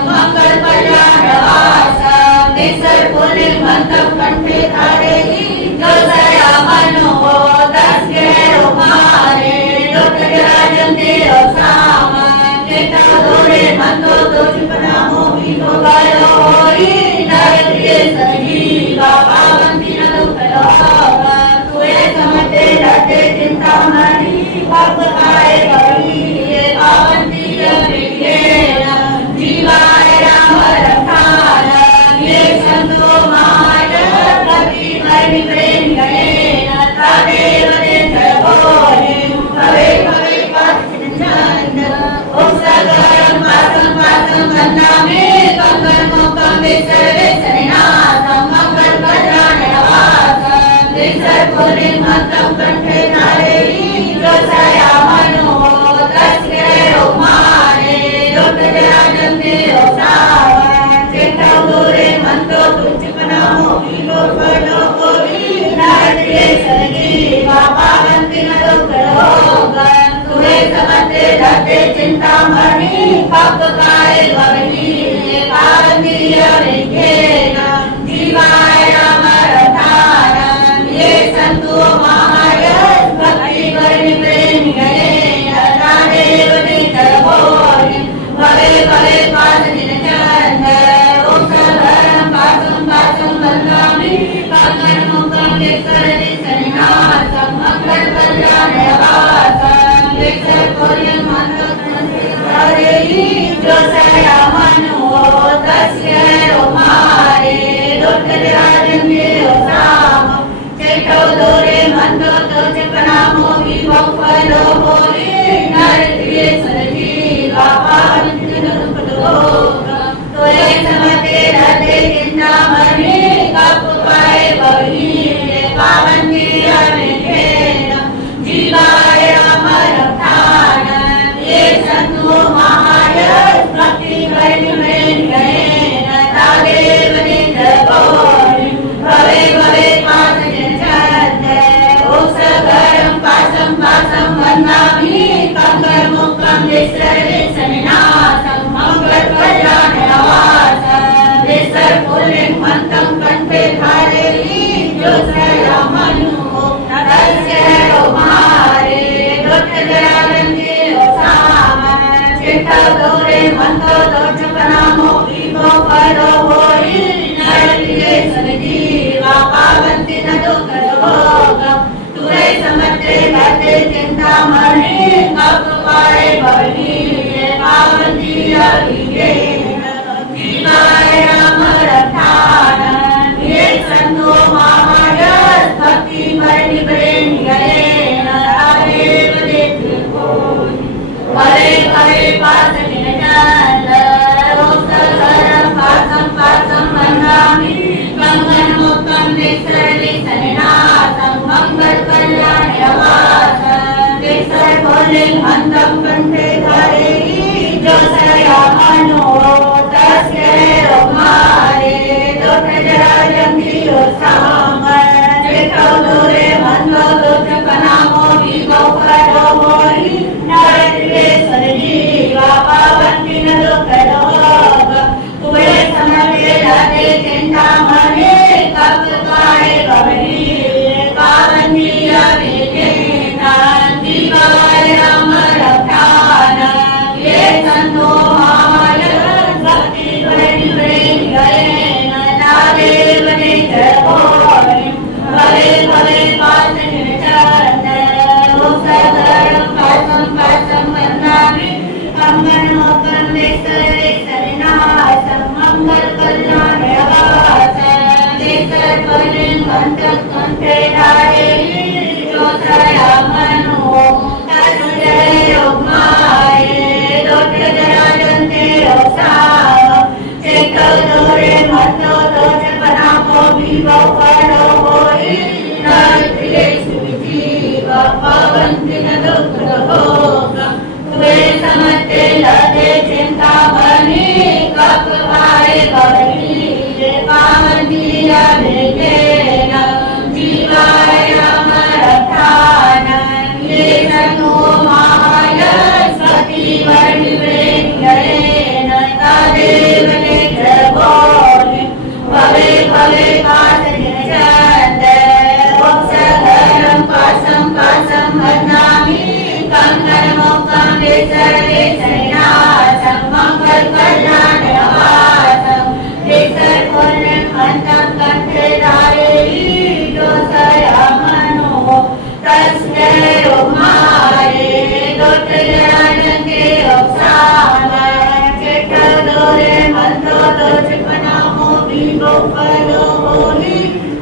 मङ्गलकल्याणवासं विसर्गोले मन्दं कण्ठे धारयति जलसयामनो तस्य रोमारे लोकराजन्ते उसामं चित्तो दूरे मन्त्रो तुझपनामो गिरो फलो होई नरदिले सनजीवा पावन्ति न दुःखरोग त्वरे समते रते चिन्तामणि कपवाय वहीगे पावन्ति अभिघेन जीवाय रामरक्षान ये सन्तो माय भक्ति वर्णिप्रेणयेन तदेव नित्यभोनि भवे भवे पार्थिञ्चण्ड ओसगरं वासं वासं वदामि गगनोकवे सर्वे सरिणासं मङ्गलकल्याणवासं विसर्गोले मन्दं कण्ठे धारयति जलसयामनो तस्य रोमारे लोकराजन्ते उसामं चित्तो दूरे मन्त्रो तुझपनामो गिरो फलो होई नरदिले सनजीवा पावन्ति न दुःखरोगं त्वरे समते रते चिन्तामणि कपवाय वहीगे पावन्ति अभिघेन जीवाय अमरनाय ये सन्तो माय मंतो दोषपनामो विभो परो होई नरके सनजीवा पावन्ति न दुःखदोगम तुरे समते गते चिंतामणि कपवाय भवनी पावन्ति अभिगे जीवाय राम रक्षान ये संतो महाय भक्ति परिप्रेण्यये नरादेव देवो भले भले पास निजान रोसरम पासम वन्दामि कंगन मुक्तम देशरे सन्नासम मंगल कल्याण यवासम देशर भोले हंतम कंठे धरे जो सया मनो तस्य रोमारे दोष जरा जंगियो सामर देखो दूरे मंगो दोष पनामो विगो करो होई नरके सजीवा पावन्ति न दुःखदोग तुवे समते लते चिंतामणि कपकाय भवनी पावन्ति अभिजेन जीवाय राम रक्षान ये संतो महाय भक्ति परिप्रेण्ययेन नादेव निजभोरि भले भले पास निचरन् रोसधरं पासं वन्दामि कंगन मोकं देशरे सन्नासं मंगल कल्याण यवासं देशर भले हंतम कंठे धारे जो सया मनो तस्य रोमाये दोष जरा जन्ते रोसाम चेको दोरे मंतो दोष पनामो विभो परो होई नरके सुजीवा पावन्ति न दुःखदोगम तुवे समते लते चिंतामणि कपवाय भवनी पावन्ति अभिजेन जीवाय राम रक्षान ये संतो महाय सती परिप्रेण्ययेन तदेव निजभोरि भवे भवे पास निचरन् रोसधरं पासं वन्दामि कंगन मोकं देशरे सन्नासं मंगल कल्याण यवासं देशर भोले हंतम कंठे धारे जो सया मनो तस्य रोमाये दोष जरा जन्ते रोसाम चेको दोरे मंतो दोष पनामो विभो परो होई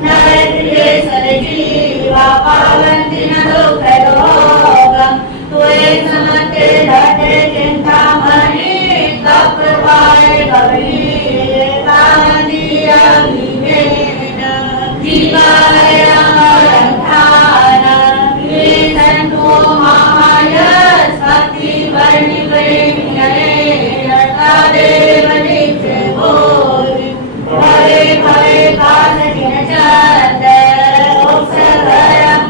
नरके सजीवा पावन्ति न दुःखदोगम तुवे समते लते चिंतामणि कपवाय भवनी पावन्ति अभिजेन जीवाय राम रक्षान ये संतो महाय भक्ति परिप्रेण्ययेन तदेव निजभोरि भले भले पास निचरन् रोसधरं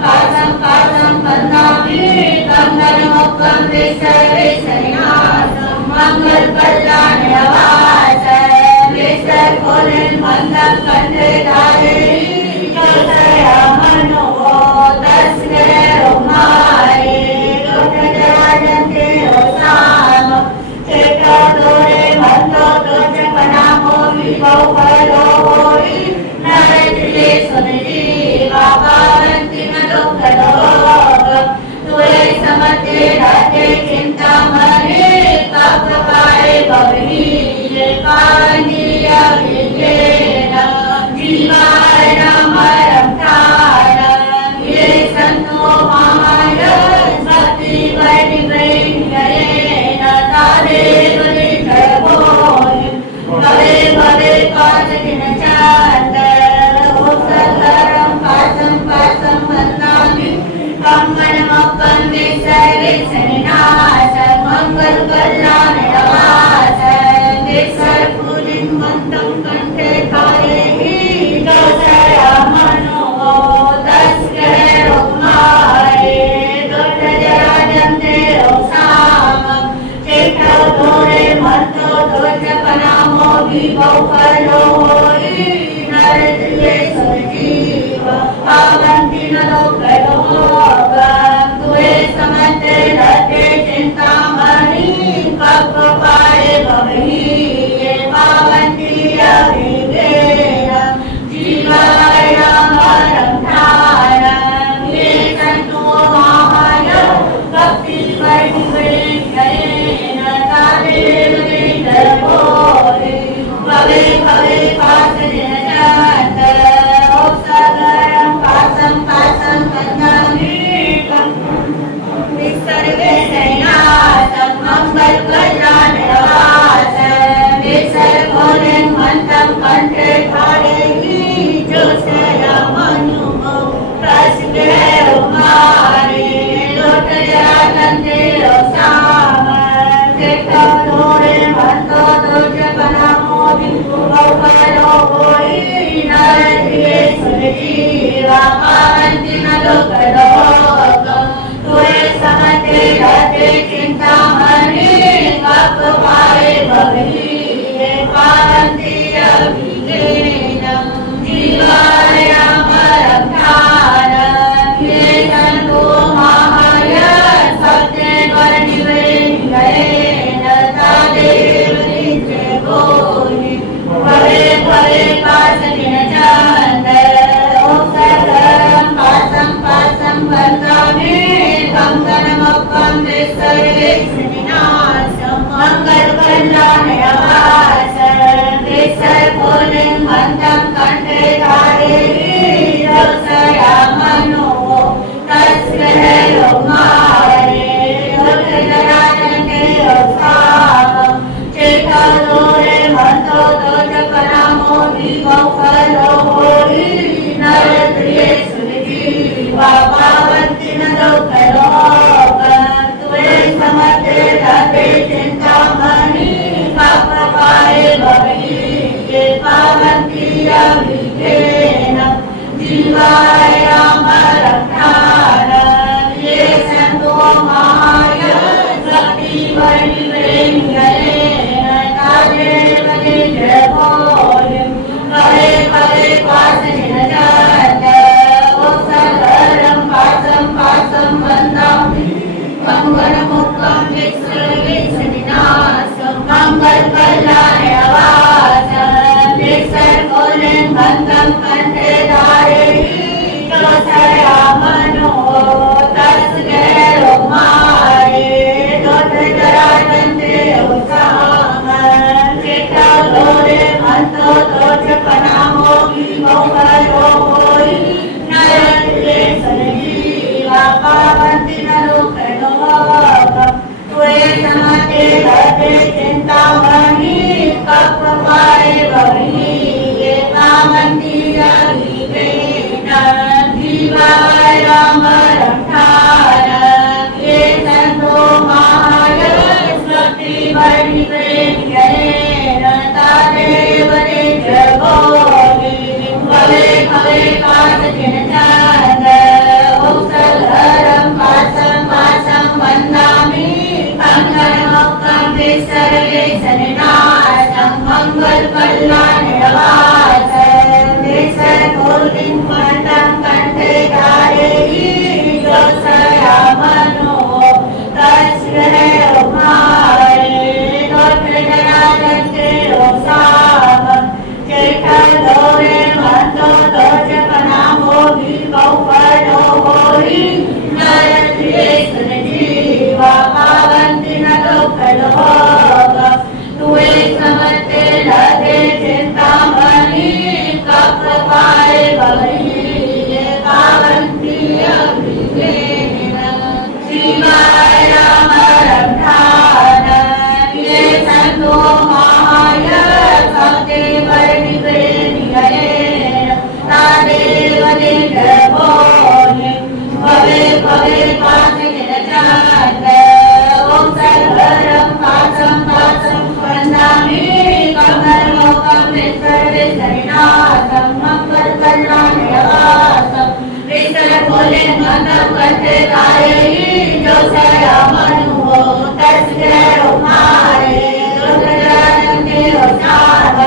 मंत्रम कंठे गायेहि जो सया मनु हो तस्के उमारे रुद्रजनते उचार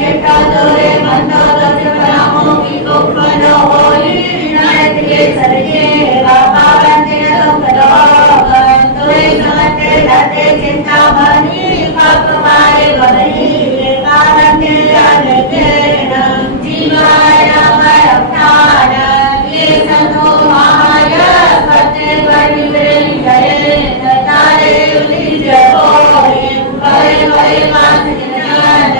चिट्टा दोरे मंदो दच परामो की कुपनो होई नायक के सरगे बाबा बंदे लोग तुरे समते लते चिंता बनी पाप मारे बनी कारण के आगे जीवाय मरप्राण ये संतो माया करते बड़ी बड़ी गए तारे उली जगोरे बड़े बड़े मात जनान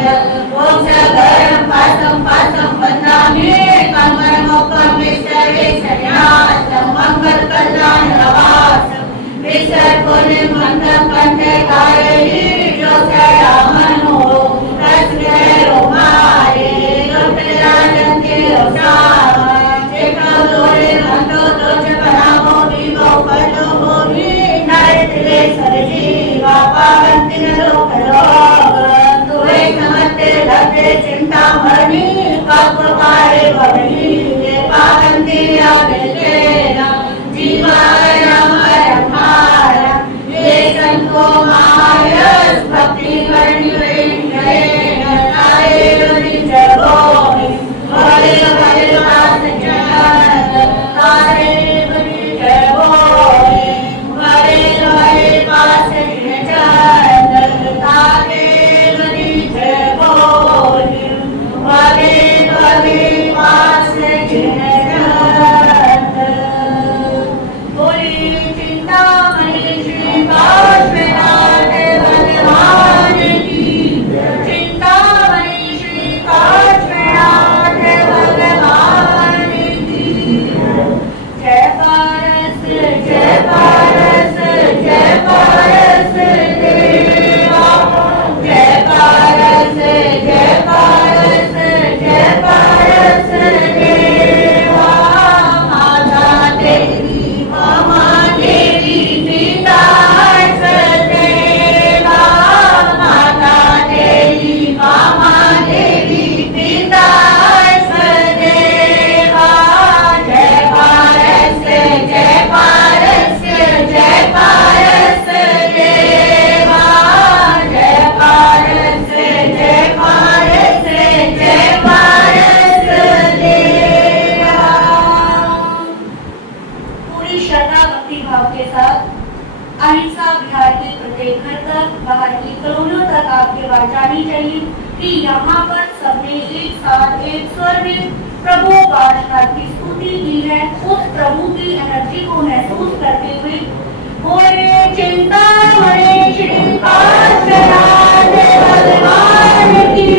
ओम सगरम पासम बंदामे कमर मोकम विसरे सन्यासम मंगल कल्याण आवासम विसर पुण्य मंत्रम कंठे गायेहि जो सया मनो तस्के उमारे रुद्रजनते उचार चिट्टा दोरे मंदो दच परामो विभो पदो होहि नरते सरजी बाबा बंदे लोक तुरे समते लते चिंता मणि पाप मारे बनी पावंते आगे जीवाय मरमार ये संतो मायस भक्ति करनी तारे उली जगोरे बड़े बड़े मात जनान तारे उली जगोरे बड़े बड़े पास जनान तारे उली जगोरे बड़े बड़े पास जनान बोली चिंतामणि श्री काशनाथ भगवान की चिंतामणि श्री काशनाथ भगवान की जय पारस जय पारस जय पारस देवा जय पारस जय पारस जय पारस देवा माता तेरी मामा तेरी पिता सदेवा माता तेरी मामा तेरी पिता सदेवा जय पारस जय पारस जय पारस देवा जय पारस जय पारस जय पारस देवा। पूरी श्रद्धा भक्ति भाव के साथ अहिंसा बिहार के प्रत्येक घर तक बाहर की कॉलोनियों तक आपकी आवाज जानी चाहिए कि यहाँ पर सबने एक साथ एक स्वर में प्रभु पार्षद की स्तुति की है। उस प्रभु की एनर्जी को महसूस करते हुए बोले चिंतामणि श्री काशनाथ भगवान की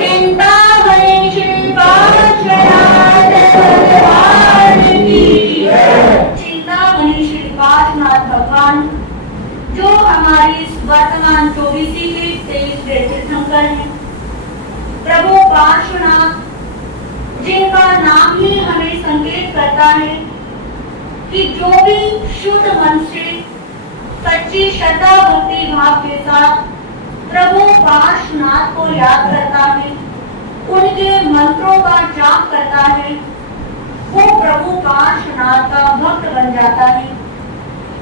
चिंतामणि श्री काशनाथ भगवान की चिंतामणि श्री काशनाथ भगवान जो हमारी इस वर्तमान 24वीं के 23 तीर्थंकर हैं। प्रभु पार्श्वनाथ जिनका नाम ही हमें संकेत करता है कि जो भी शुद्ध मन से सच्ची श्रद्धा भक्ति भाव के साथ प्रभु पार्श्वनाथ को याद करता है, उनके मंत्रों का जाप करता है, वो प्रभु पार्श्वनाथ का भक्त बन जाता है।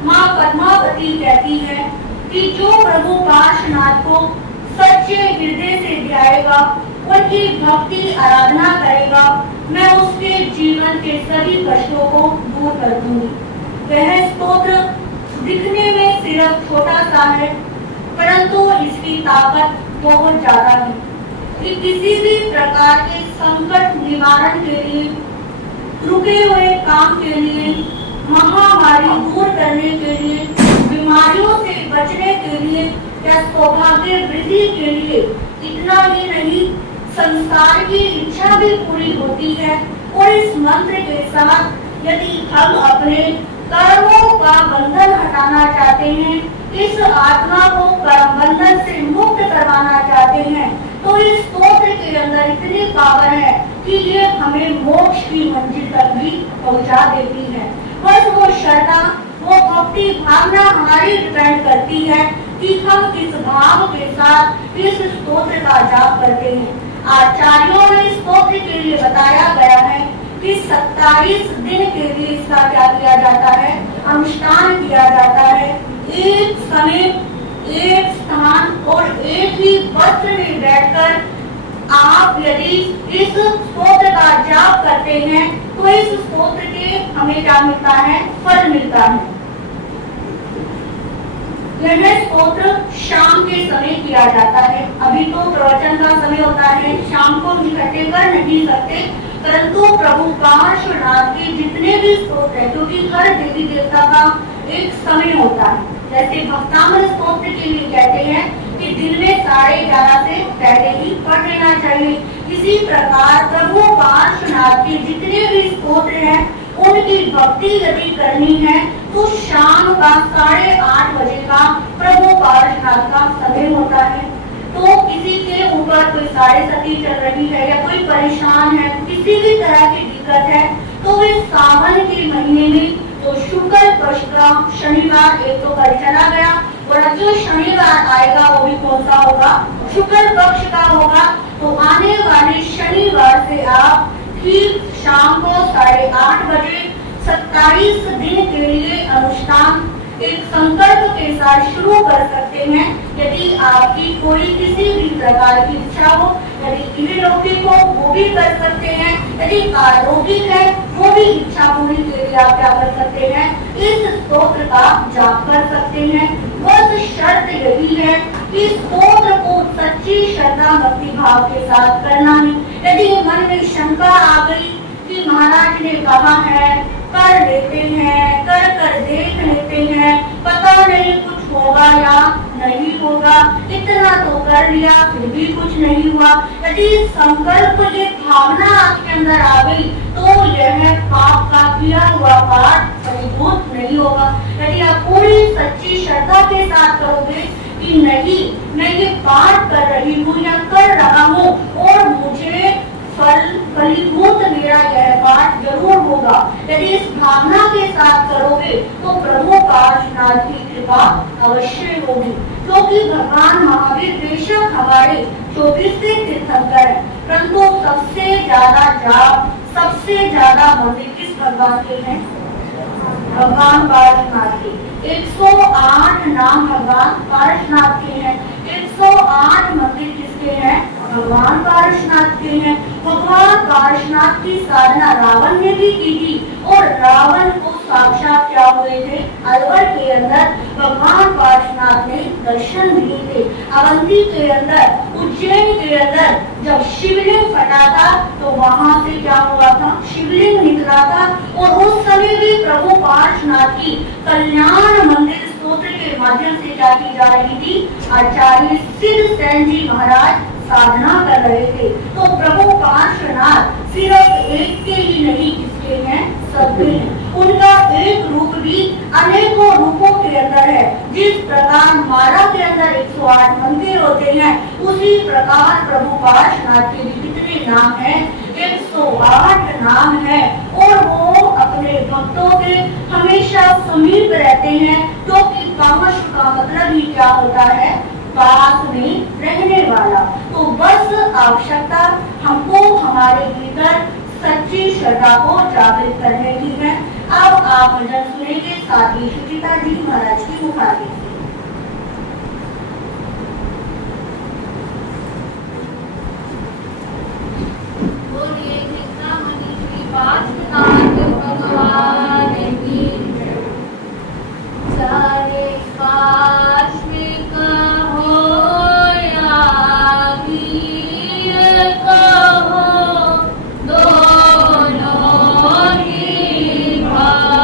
माँ पद्मावती कहती है कि जो प्रभु पार्श्वनाथ को सच्चे हृदय से ध्याएगा, उनकी भक्ति आराधना करेगा, मैं उसके जीवन के सभी कष्टों को दूर कर दूंगी। वह स्तोत्र दिखने में सिर्फ छोटा सा है, परंतु इसकी ताकत बहुत ज्यादा है कि किसी भी प्रकार के संकट निवारण के लिए, रुके हुए काम के लिए, महामारी दूर करने के लिए, बीमारियों से बचने के लिए या सौभाग्य वृद्धि के लिए, इतना ही नहीं संसार की इच्छा भी पूरी होती है। और इस मंत्र के साथ यदि हम अपने कर्मों का बंधन हटाना चाहते हैं, इस आत्मा को कर्म बंधन से मुक्त करवाना चाहते हैं, तो इस स्तोत्र के अंदर इतनी पावर है कि ये हमें मोक्ष की मंजिल तक भी पहुंचा देती है। बस वो श्रद्धा, वो भक्ति भावना हमारी डिपेंड करती है कि हम किस भाव के साथ इस स्तोत्र का जाप करते हैं। आचार्यों में स्तोत्र के लिए बताया गया है कि 27 दिन के लिए इसका क्या किया जाता है, अनुष्ठान किया जाता है। एक समय, एक स्थान और एक ही वस्त्र में बैठकर आप यदि इस स्तोत्र का जाप करते हैं तो इस स्तोत्र के हमें क्या मिलता है, फल मिलता है। यह स्तोत्र शाम के समय किया जाता है। अभी तो प्रवचन का समय होता है, शाम को इकट्ठे कर नहीं सकते, परंतु प्रभु पार्श्वनाथ के जितने भी स्तोत्र है, क्योंकि हर देवी देवता का एक समय होता है। जैसे भक्तामृत स्तोत्र के लिए कहते हैं कि दिन में 11:30 से पहले ही पढ़ लेना चाहिए। इसी प्रकार प्रभु पार्श्वनाथ के जितने भी स्तोत्र हैं उनकी भक्ति यदि करनी है तो शाम का 8:30 बजे का प्रभु पार्श्वनाथ का समय होता है। तो किसी के ऊपर कोई साढ़े चल रही है या कोई परेशान है, किसी भी तरह की दिक्कत है, तो वे सावन के महीने में तो शुक्ल पक्ष का शनिवार एक तो कल चला गया और जो शनिवार आएगा वो भी कौन सा होगा, शुक्ल पक्ष का होगा। तो आने वाले शनिवार से आप ठीक शाम को 8:30 बजे 27 दिन के लिए अनुष्ठान एक संकल्प के साथ शुरू कर सकते हैं। यदि आपकी कोई किसी भी प्रकार की इच्छा हो, यदि इहलौकिक हो वो भी कर सकते हैं, यदि पारलौकिक है वो भी इच्छा पूरी के लिए आप क्या कर सकते हैं, इस स्तोत्र का जाप कर सकते हैं। बस शर्त यही है कि स्तोत्र को सच्ची श्रद्धा भक्ति भाव के साथ करना है। यदि मन में शंका आ गई कि महाराज ने कहा है कर लेते हैं, कर देख लेते हैं, पता नहीं कुछ होगा या नहीं होगा, इतना तो कर लिया फिर भी कुछ नहीं हुआ, यदि संकल्प ये भावना आपके अंदर आ गई तो यह पाप का किया हुआ पाठ फलीभूत नहीं होगा। यदि आप पूरी सच्ची श्रद्धा के साथ करोगे कि नहीं मैं ये पाठ कर रही हूँ या कर रहा हूँ और मुझे फलीभूत मेरा यह पाठ जरूर होगा, यदि इस भावना के साथ करोगे तो प्रभु पार्श्वनाथ की कृपा अवश्य होगी। क्योंकि भगवान महावीर बेशक हमारे 24 तीर्थंकर है, परंतु सबसे ज्यादा जाप, सबसे ज्यादा मंदिर किस भगवान के हैं, भगवान पार्श्वनाथ के। 108 नाम भगवान पार्श्वनाथ के हैं, 108 मंदिर किसके हैं, भगवान पार्श्वनाथ के हैं। भगवान पार्श्वनाथ की साधना रावण ने भी की थी और रावण को साक्षात क्या हुए थे, अलवर के अंदर भगवान पार्श्वनाथ ने दर्शन दिए थे। अवंती के अंदर, उज्जैन के अंदर जब शिवलिंग फटा था तो वहां से क्या हुआ था, शिवलिंग निकला था और उस समय भी प्रभु पार्श्वनाथ की कल्याण मंदिर स्तोत्र के माध्यम से क्या की जा रही थी, आचार्य सिद्ध सेन जी महाराज साधना कर रहे थे। तो प्रभु पार्श्वनाथ सिर्फ एक के ही नहीं, किसके हैं, सबके हैं। उनका एक रूप भी अनेकों रूपों के अंदर है। जिस प्रकार माला के अंदर 108 मंदिर होते हैं, उसी प्रकार प्रभु पार्श्वनाथ के भी कितने नाम हैं, 108 नाम है और वो अपने भक्तों के हमेशा समीप रहते हैं। क्योंकि कामश का मतलब ही क्या होता है, पास में रहने वाला। तो बस आवश्यकता हमको हमारे भीतर सच्ची श्रद्धा को जागृत करने की है। अब आप भजन सुनेंगे साथ ही सुचिता जी महाराज की मुखाग्नि से। बोलिए कृष्णा मणि श्री पार्श्वनाथ भगवान की चारे पार्श्व कहो या वीर कहो, दोनों ही भागरतारी।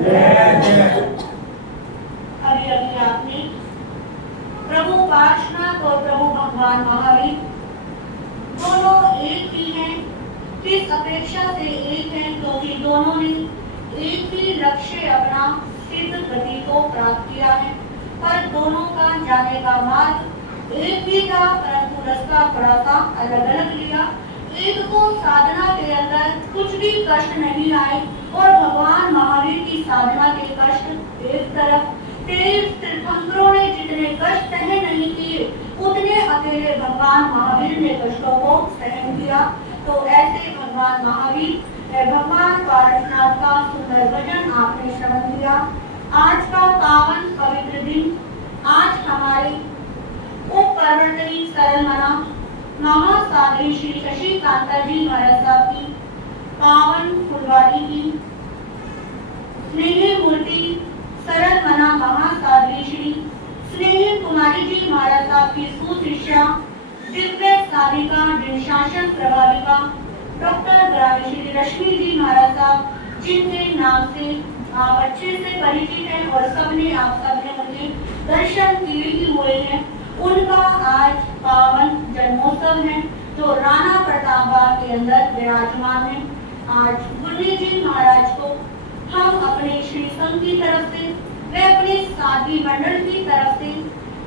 अभी अभी आपने प्रभु पार्श्वनाथ और प्रभु भगवान महावीर दोनों एक ही हैं। किस अपेक्षा से एक हैं? क्योंकि दोनों ने एक ही लक्ष्य अपना सिद्ध गति को प्राप्त किया है, पर दोनों का जाने का मार्ग एक ही था, परंतु रास्ता थोड़ा सा अलग अलग लिया। एक को साधना के अंदर कुछ भी कष्ट नहीं आए और भगवान महावीर की साधना के कष्ट एक तरफ। 23 तीर्थंकरों ने जितने कष्ट सहन नहीं किए उतने अकेले भगवान महावीर ने कष्टों को सहन किया। तो ऐसे भगवान महावीर भगवान पार्श्वनाथ का सुंदर भजन आपने श्रवण किया। आज का पावन पवित्र दिन, आज हमारे उप प्रवर्तनी सरल मना महासाध्वी श्री शशिकांता जी महाराज साहब की पावन फुलवारी की स्नेही मूर्ति सरल मना महासाध्वी श्री स्नेही कुमारी जी महाराज साहब की सुशिष्या दिव्य साधिका शासन प्रभाविका डॉक्टर ग्रामी श्री रश्मि जी महाराज साहब, जिनके नाम से आप अच्छे से परिचित हैं और सबने आप सबने मुझे दर्शन किए ही हुए हैं। उनका आज पावन जन्मोत्सव है जो राणा प्रतापबाग के अंदर विराजमान है। आज गुरु जी महाराज को हम अपने श्री संघ की तरफ से व अपने साध्वी मंडल की तरफ से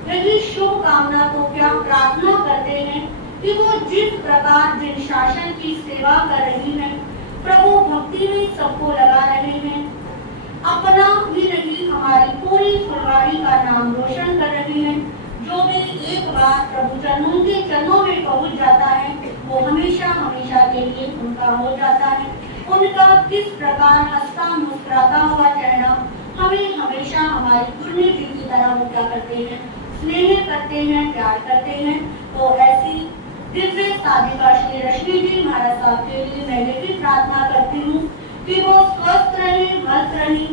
यही शुभकामना को क्या प्रार्थना करते हैं कि वो जिस प्रकार जिन शासन की सेवा कर रही है, प्रभु भक्ति में सबको लगा रहे हैं, अपना भी नहीं हमारी पूरी फुलवारी का नाम रोशन कर रही है। जो भी एक बार प्रभु के चरणों में पहुंच जाता है वो हमेशा हमेशा के लिए उनका हो जाता है। उनका किस प्रकार हंसता मुस्कुराता हुआ चेहरा हमें हमेशा हमारे गुरु जी की तरह वो क्या करते हैं, स्नेह करते हैं, प्यार करते हैं। तो ऐसी दिव्य साधिका श्री रश्मि जी महाराज साहब के लिए मैं यही प्रार्थना करती हूँ कि वो स्वस्थ रहे, मस्त रहे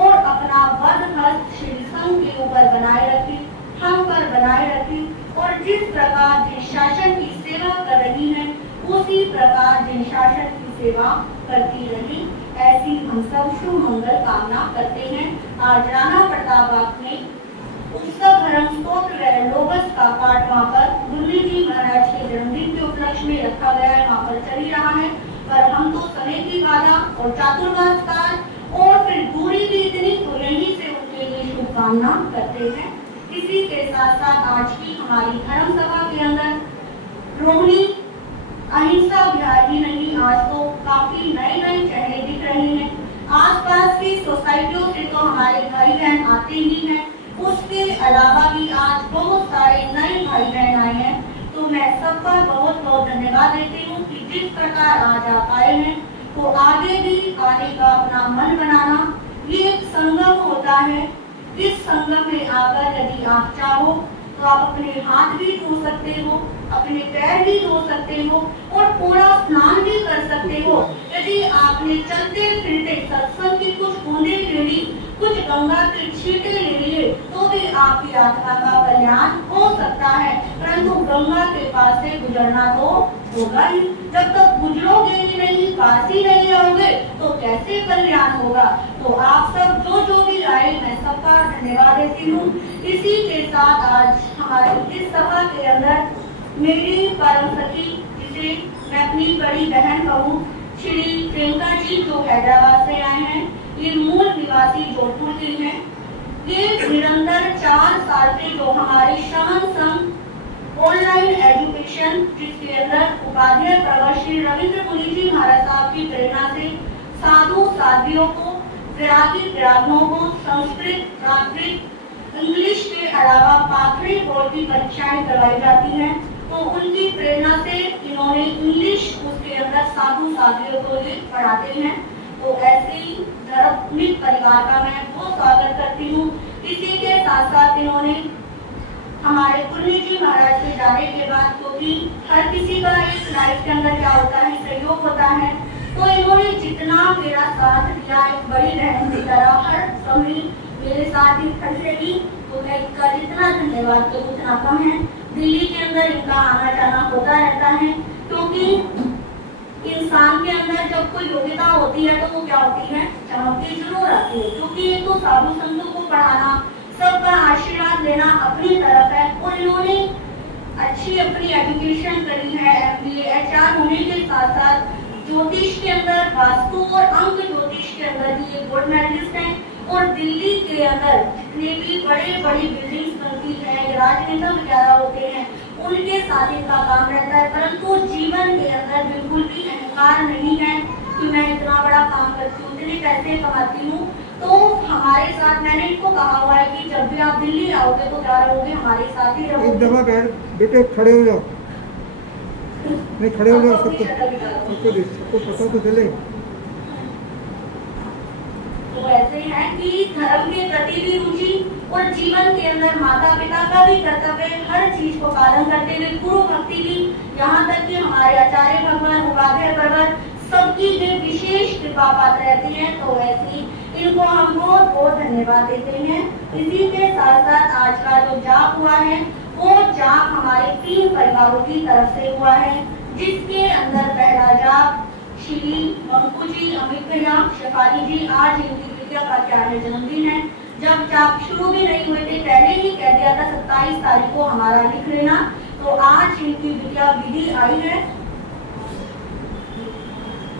और अपना वध हस्त श्री संघ के ऊपर बनाए रखे, हम पर बनाए रखे और जिस प्रकार जिन शासन की सेवा कर रही है उसी प्रकार जिन शासन की सेवा करती रही। ऐसी हम सब शुभ मंगल कामना करते हैं। आज राणा प्रतापबाग में उत्सव धर्म स्तोत्र व लोगस का पाठ वहाँ पर गुरु जी महाराज के जन्मदिन के उपलक्ष्य में रखा गया है, वहाँ पर चल ही रहा है। पर हम तो समय की बाधा और चातुर्मास काल और फिर दूरी भी इतनी, तो यहीं से उनके लिए शुभकामना करते हैं। इसी के साथ साथ आज की हमारी धर्म सभा के अंदर रोहिणी अहिंसा बिहार ही नहीं, आज तो काफी नए नए चेहरे दिख रहे हैं। आसपास की सोसाइटियों से तो हमारे भाई बहन आते ही हैं, उसके अलावा भी आज बहुत सारे नए भाई बहन आए हैं। तो मैं सबका बहुत बहुत धन्यवाद देती हूँ कि जिस प्रकार आज आप आए हैं तो आगे भी आने का अपना मन बनाना, ये एक संगम होता है। इस संगम में आकर यदि आप चाहो तो आप अपने हाथ भी धो सकते हो, अपने पैर भी धो सकते हो और पूरा स्नान भी कर सकते हो। यदि आपने चलते फिरते सत्संग की कुछ बूंदे ले ली, कुछ गंगा के छींटे ले लिए तो भी आपकी आत्मा का कल्याण हो सकता है। परंतु गंगा के पास से गुजरना तो होगा ही, जब तक गुजरोगे ही नहीं, पास ही नहीं आओगे तो कैसे कल्याण होगा। तो आप सब जो भी आए मैं सबका धन्यवाद देती हूँ। इसी के साथ आज हमारी इस सभा के अंदर मेरी परम सखी, जिसे मैं अपनी बड़ी बहन कहूँ, श्री प्रियंका जी जो हैदराबाद से आए हैं, ये मूल निवासी जोधपुर के हैं। ये निरंतर 4 साल से जो हमारे श्रवण संघ ऑनलाइन एजुकेशन, जिसके अंदर उपाध्याय प्रवर श्री रविंद्र मुनि जी महाराज साहब की प्रेरणा से साधु साध्वियों को, वैरागी वैरागनों को संस्कृत, प्राकृत, इंग्लिश के अलावा पाखड़ी बोर्ड की परीक्षाएं करवाई जाती हैं। तो उनकी प्रेरणा से इन्होंने इंग्लिश उसके अंदर साधु साध्वियों को ये पढ़ाते हैं। तो ऐसे ही धर्मिक परिवार का मैं बहुत स्वागत करती हूँ। इसी के साथ साथ इन्होंने हमारे गुरु जी महाराज के जाने के बाद, क्योंकि हर किसी का एक लाइफ के अंदर क्या होता है, सहयोग होता है, तो इन्होंने जितना मेरा साथ दिया एक बड़ी बहन की तरह हर समय मेरे साथ ही खड़ी रही, तो मैं इनका जितना धन्यवाद करूँ उतना कम है। दिल्ली के अंदर इनका आना जाना होता रहता है, क्योंकि इंसान के अंदर जब कोई योग्यता होती है तो वो क्या होती है, चमक की जरूरत। चाहती हूँ, क्योंकि ये तो साधु संतों को पढ़ाना, सबका आशीर्वाद लेना अपनी तरफ है, और इन्होंने अच्छी अपनी एजुकेशन करी है, MBA HR होने के साथ साथ ज्योतिष के अंदर, वास्तु और अंक ज्योतिष के अंदर भी ये गोल्ड मेडलिस्ट हैं। और दिल्ली के अंदर जितने भी बड़ी बड़ी बिल्डिंग्स बनती है, राजनेता वगैरह होते हैं, उनके साथ इनका काम रहता है, परंतु जीवन के अंदर बिल्कुल भी अहंकार नहीं है कि मैं इतना बड़ा काम करती हूँ, इतने पैसे कमाती हूँ। तो हमारे साथ, मैंने इनको कहा हुआ है कि जब भी आप दिल्ली आओगे तो क्या रहोगे, हमारे साथ ही रहोगे। एक दफा बैठ बेटे, खड़े हो जाओ, नहीं खड़े हो जाओ, सबको पता तो चले। तो ऐसे है कि धर्म के प्रति भी रुचि, और जीवन के अंदर माता पिता का भी कर्तव्य, हर चीज को पालन करते हुए गुरु भक्ति भी, यहाँ तक कि हमारे आचार्य भगवान उपाध्याय पर्वत सबकी भी विशेष कृपा पात्र रहती है। तो ऐसी इनको हम बहुत बहुत धन्यवाद देते हैं। इसी के साथ साथ आज का जो जाप हुआ है, वो जाप हमारे 3 परिवारों की तरफ से हुआ है, जिसके अंदर पहला जाप श्री मंकू जी, अमित भैया, शेफाली जी, आज इनकी बिटिया का 4वां जन्मदिन है। जब जाप शुरू भी नहीं हुए थे, पहले ही कह दिया था 27 तारीख को हमारा लिख लेना, तो आज इनकी बिटिया विधि आई है।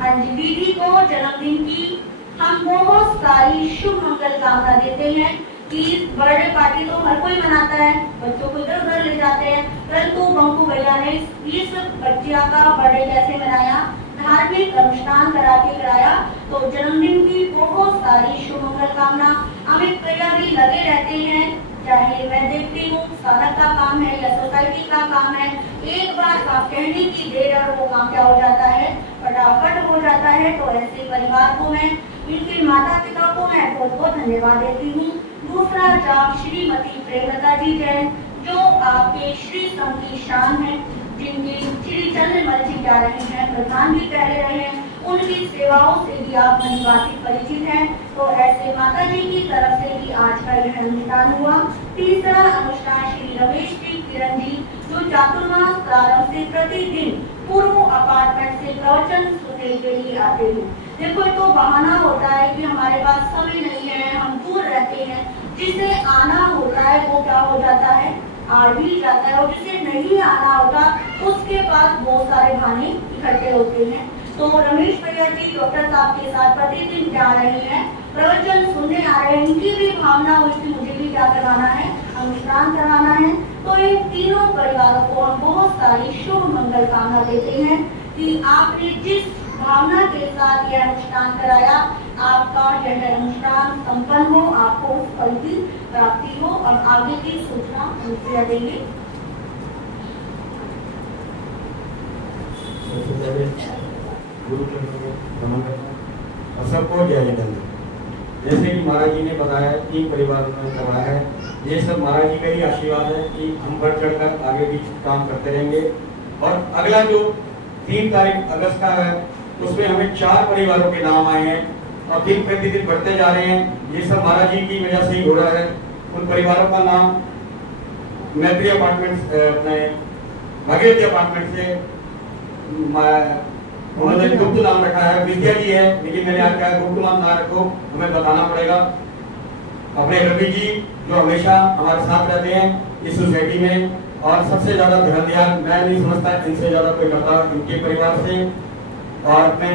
हाँ जी, विधि को जन्मदिन की हम बहुत सारी शुभ मंगल कामना देते हैं कि बर्थडे पार्टी तो हर कोई मनाता है, बच्चों को इधर उधर ले जाते हैं, परंतु बंकू भैया ने इस बच्चिया का बर्थडे कैसे मनाया, धार्मिक अनुष्ठान करा के कराया। तो जन्मदिन की बहुत सारी शुभ मंगल कामना। अमित भैया भी लगे रहते हैं, चाहे मैं देखती हूँ साधक का काम है या सोसाइटी का काम है, एक बार आप कहने की देर और वो काम क्या हो जाता है, फटाफट हो जाता है। तो ऐसे परिवार को मैं, इनके माता पिता को मैं बहुत बहुत धन्यवाद देती हूँ। दूसरा जाप श्रीमती प्रेमलता जी जैन, जो आपके श्री संघ की शान है, जिनके श्री चंद्रमल जी जा रहे हैं, प्रधान भी पहले रहे हैं, उनकी सेवाओं से भी आप भलीभांति परिचित हैं। तो ऐसे माता जी की तरफ से भी आज का यह अनुष्ठान हुआ। तीसरा अनुष्ठान श्री रमेश जी किरण जी, जो चातुर्मास प्रारंभ से प्रतिदिन पूर्व अपार्टमेंट से प्रवचन सुनने के लिए आते हैं। देखो, ये तो बहाना होता है कि हमारे पास समय नहीं है, हम दूर रहते हैं, जिसे आना होता है वो क्या हो जाता है, आ भी जाता है, और जिसे नहीं आना होता उसके पास बहुत सारे बहाने इकट्ठे होते हैं। तो रमेश भैया जी डॉक्टर साहब के साथ प्रतिदिन जा रहे हैं, प्रवचन सुनने आ रहे हैं, इनकी भी भावना हुई कि मुझे भी क्या करवाना है, अनुष्ठान करवाना है। तो इन तीनों परिवारों को हम बहुत सारी शुभ मंगल कामना देते हैं कि आपने जिस भावना के साथ यह अनुष्ठान कराया, आपका यह अनुष्ठान संपन्न हो, आपको उस फल की प्राप्ति हो। और आगे की सूचना मुझसे देंगे। गुरु नमन करना और सबको जय जगन्नाथ। जैसे कि महाराज जी ने बताया, 3 परिवार में करवाया है, ये सब महाराज जी का ही आशीर्वाद है कि हम बढ़ चढ़ कर आगे भी काम करते रहेंगे। और अगला जो 3 तारीख अगस्त का है, उसमें हमें 4 परिवारों के नाम आए हैं और दिन प्रतिदिन बढ़ते जा रहे हैं। ये सब महाराज जी की वजह से ही हो रहा है। उन परिवारों का नाम मैत्री अपार्टमेंट, अपने भागीरथी अपार्टमेंट से उन्होंने गुप्त नाम रखा है, विद्या जी है, लेकिन मैंने आज कहा गुप्त नाम ना रखो, हमें बताना पड़ेगा। अपने रवि जी जो हमेशा हमारे साथ रहते हैं इस सोसाइटी में, और सबसे ज्यादा ध्यान ध्यान मैं नहीं समझता इनसे ज्यादा कोई करता, इनके परिवार से। और अपने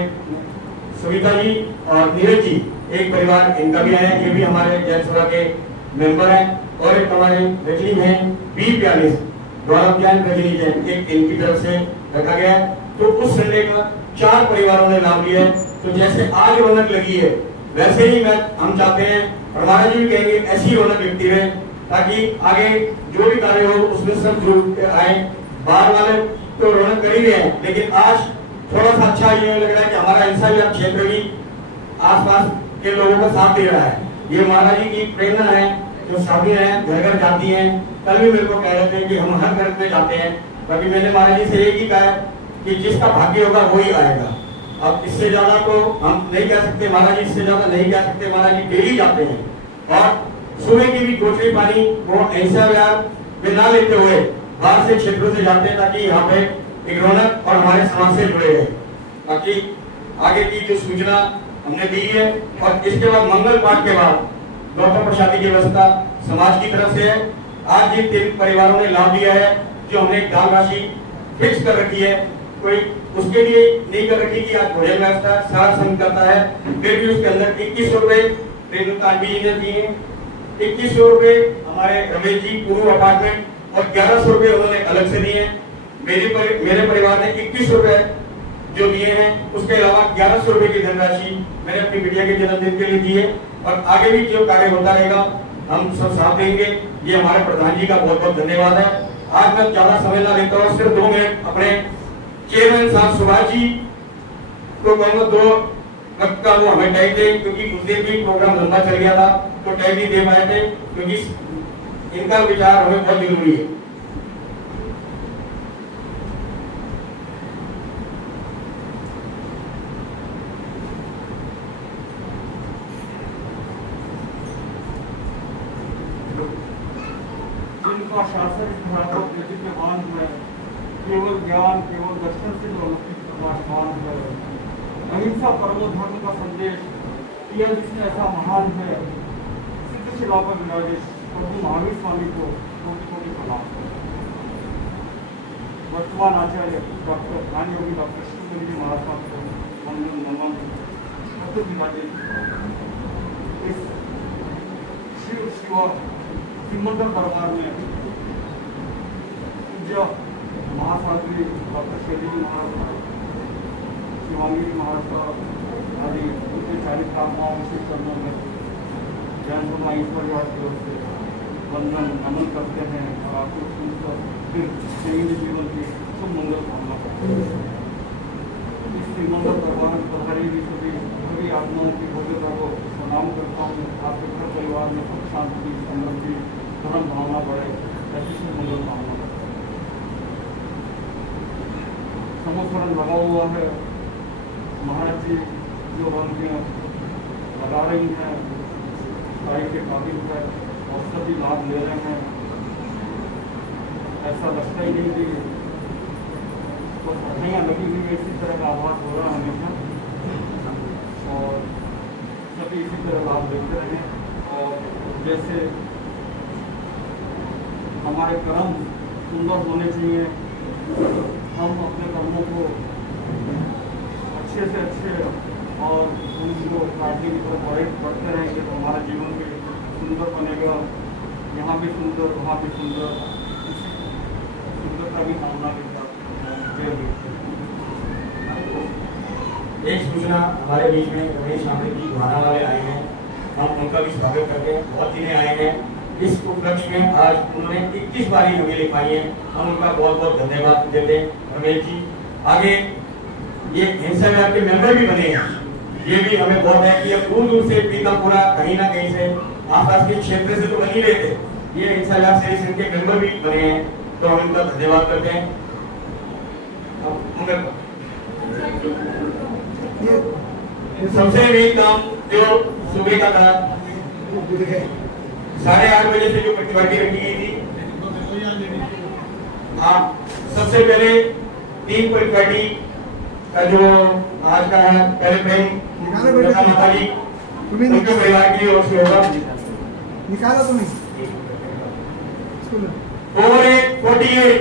सुविधा जी और नीरज जी, एक परिवार इनका भी है, ये भी हमारे जैन सभा के मेंबर हैं। और एक हमारे रजनी है B42 गौरव जैन, रजनी जैन, एक इनकी तरफ से रखा गया है। तो उस संडे का 4 परिवारों ने नाम लिया है। तो जैसे आज रौनक लगी है, वैसे ही हम चाहते हैं, और महाराज जी भी कहेंगे ऐसी रौनक लगती रहे, ताकि आगे जो भी कार्य हो उसमें सब जुड़ आए। बाहर वाले तो रौनक कर ही रहे हैं, लेकिन आज थोड़ा सा अच्छा ये लग रहा है कि हमारा ऐसा भी क्षेत्र भी आसपास के लोगों का साथ दे रहा है। ये महाराज जी की प्रेरणा है, जो सभी हैं घर घर जाती हैं। कल भी मेरे को कह रहे थे कि हम हर घर में जाते हैं, बाकी मैंने महाराज जी से एक ही कहा कि जिसका भाग्य होगा वो ही आएगा। अब इससे ज्यादा तो हम नहीं कह सकते महाराज जी, इससे ज्यादा नहीं कह सकते। महाराज जी डेली जाते हैं और सुबह की भी गोचरी पानी वो ऐसा व्यायाम में ना लेते हुए बाहर से क्षेत्रों से जाते हैं, ताकि यहाँ पे एक रौनक और हमारे समाज से जुड़े रहे। बाकी आगे की जो सूचना हमने दी है। और इसके बाद मंगल पाठ के बाद दोपहर प्रसादी की व्यवस्था समाज की तरफ से है। आज जिन 3 परिवारों ने लाभ लिया है, जो हमने दान राशि फिक्स कर रखी है, कोई उसके लिए नहीं कर रखी कि आज भोजन व्यवस्था सारा संघ करता है, फिर भी उसके अंदर 2100 रुपए रेणुका आंटी जी ने दिए, 2100 रुपए हमारे रमेश जी पूर्व अपार्टमेंट और 1100 रुपए उन्होंने अलग से दिए। मेरे परिवार ने 2100 रुपए जो दिए हैं, उसके अलावा 1100 रुपए की धनराशि मैंने अपनी बिटिया के जन्मदिन के लिए दी है। और आगे भी जो कार्य होता रहेगा हम सब साथ देंगे। ये हमारे प्रधान जी का बहुत बहुत धन्यवाद है। आज मैं ज्यादा समय ना लेता हूँ, सिर्फ 2 मिनट अपने चेयरमैन साहब सुभाष जी को कहूँगा 2 वक्त का वो हमें टाइम दे, क्योंकि उस दिन भी प्रोग्राम लंबा चल गया था तो टाइम नहीं दे पाए थे, क्योंकि इनका विचार हमें बहुत जरूरी है। जिनका शासन भारत के मान है, केवल ज्ञान केवल दर्शन से जो अलौकिक प्रकाशमान है, अहिंसा परमो धर्म का संदेश यह जिसने ऐसा महान है, सिद्ध शिला पर विराजित प्रभु महावीर स्वामी को कोटि कोटि प्रणाम। वर्तमान आचार्य डॉक्टर ज्ञान योगी डॉक्टर शिवपुरी जी महाराज साहब को वंदन नमन करते विराजित इस शिव शिवा सिमंदर दरबार में पूज्य महासाध्वी डॉक्टर शैली महाराज, शिवांगी महाराज साहब आदि उनके 40 आत्माओं से चरणों में ज्ञान गुरु ईश्वर की ओर से वंदन नमन करते हैं और आपको फिर जीवन की शुभ मंगल कामना करते हैं। इस सिमंदर दरबार में पधारी सभी आत्माओं की भव्यता को प्रणाम करता हूँ। आपके घर परिवार में सुख शांति समृद्धि धर्म भावना बढ़े, ऐसी शुभ मंगल कामना करता हूँ। समस्वरण लगा हुआ है, महाराज जी जो रंगियाँ लगा रही हैं साई के काबिल है और सभी लाभ ले रहे हैं। ऐसा लगता ही नहीं कि बस हड्डियाँ लगी हुई है, इसी तरह का आभास हो रहा है हमेशा और सभी इसी तरह लाभ लेते रहें। और जैसे हमारे कर्म सुंदर होने चाहिए, हम अपने कर्मों को अच्छे से अच्छे और उनको काटने की तरफ बढ़ते रहेंगे तो हमारा जीवन भी सुंदर बनेगा। यहाँ भी सुंदर, वहाँ भी सुंदर, सुंदरता की कामना के साथ एक सूचना हमारे बीच में रमेश आंटी जी गुहाना वाले आए हैं, हम उनका भी स्वागत करते हैं। बहुत दिने आए हैं, इस उपलक्ष्य में आज उन्होंने 21 बारी हमें लिखवाई है, हम उनका बहुत बहुत धन्यवाद देते हैं। रमेश जी आगे ये हिंसा विभाग के मेंबर भी बने हैं, ये भी हमें बहुत है कि अब दूर दूर से पीकापुरा कहीं ना कहीं से आसपास के क्षेत्र से तो बन ही रहे थे, ये हिंसा विभाग से इनके मेंबर भी बने हैं, तो हम इनका धन्यवाद करते हैं। सबसे मेन काम जो सुबह का था 8:30 बजे से जो प्रतिभागी रखी गई थी, सबसे पहले 3 प्रतिभागी का जो आज का है, पहले प्रेम माता जी उनके परिवार की ओर से होगा। निकालो तुम्हें 4848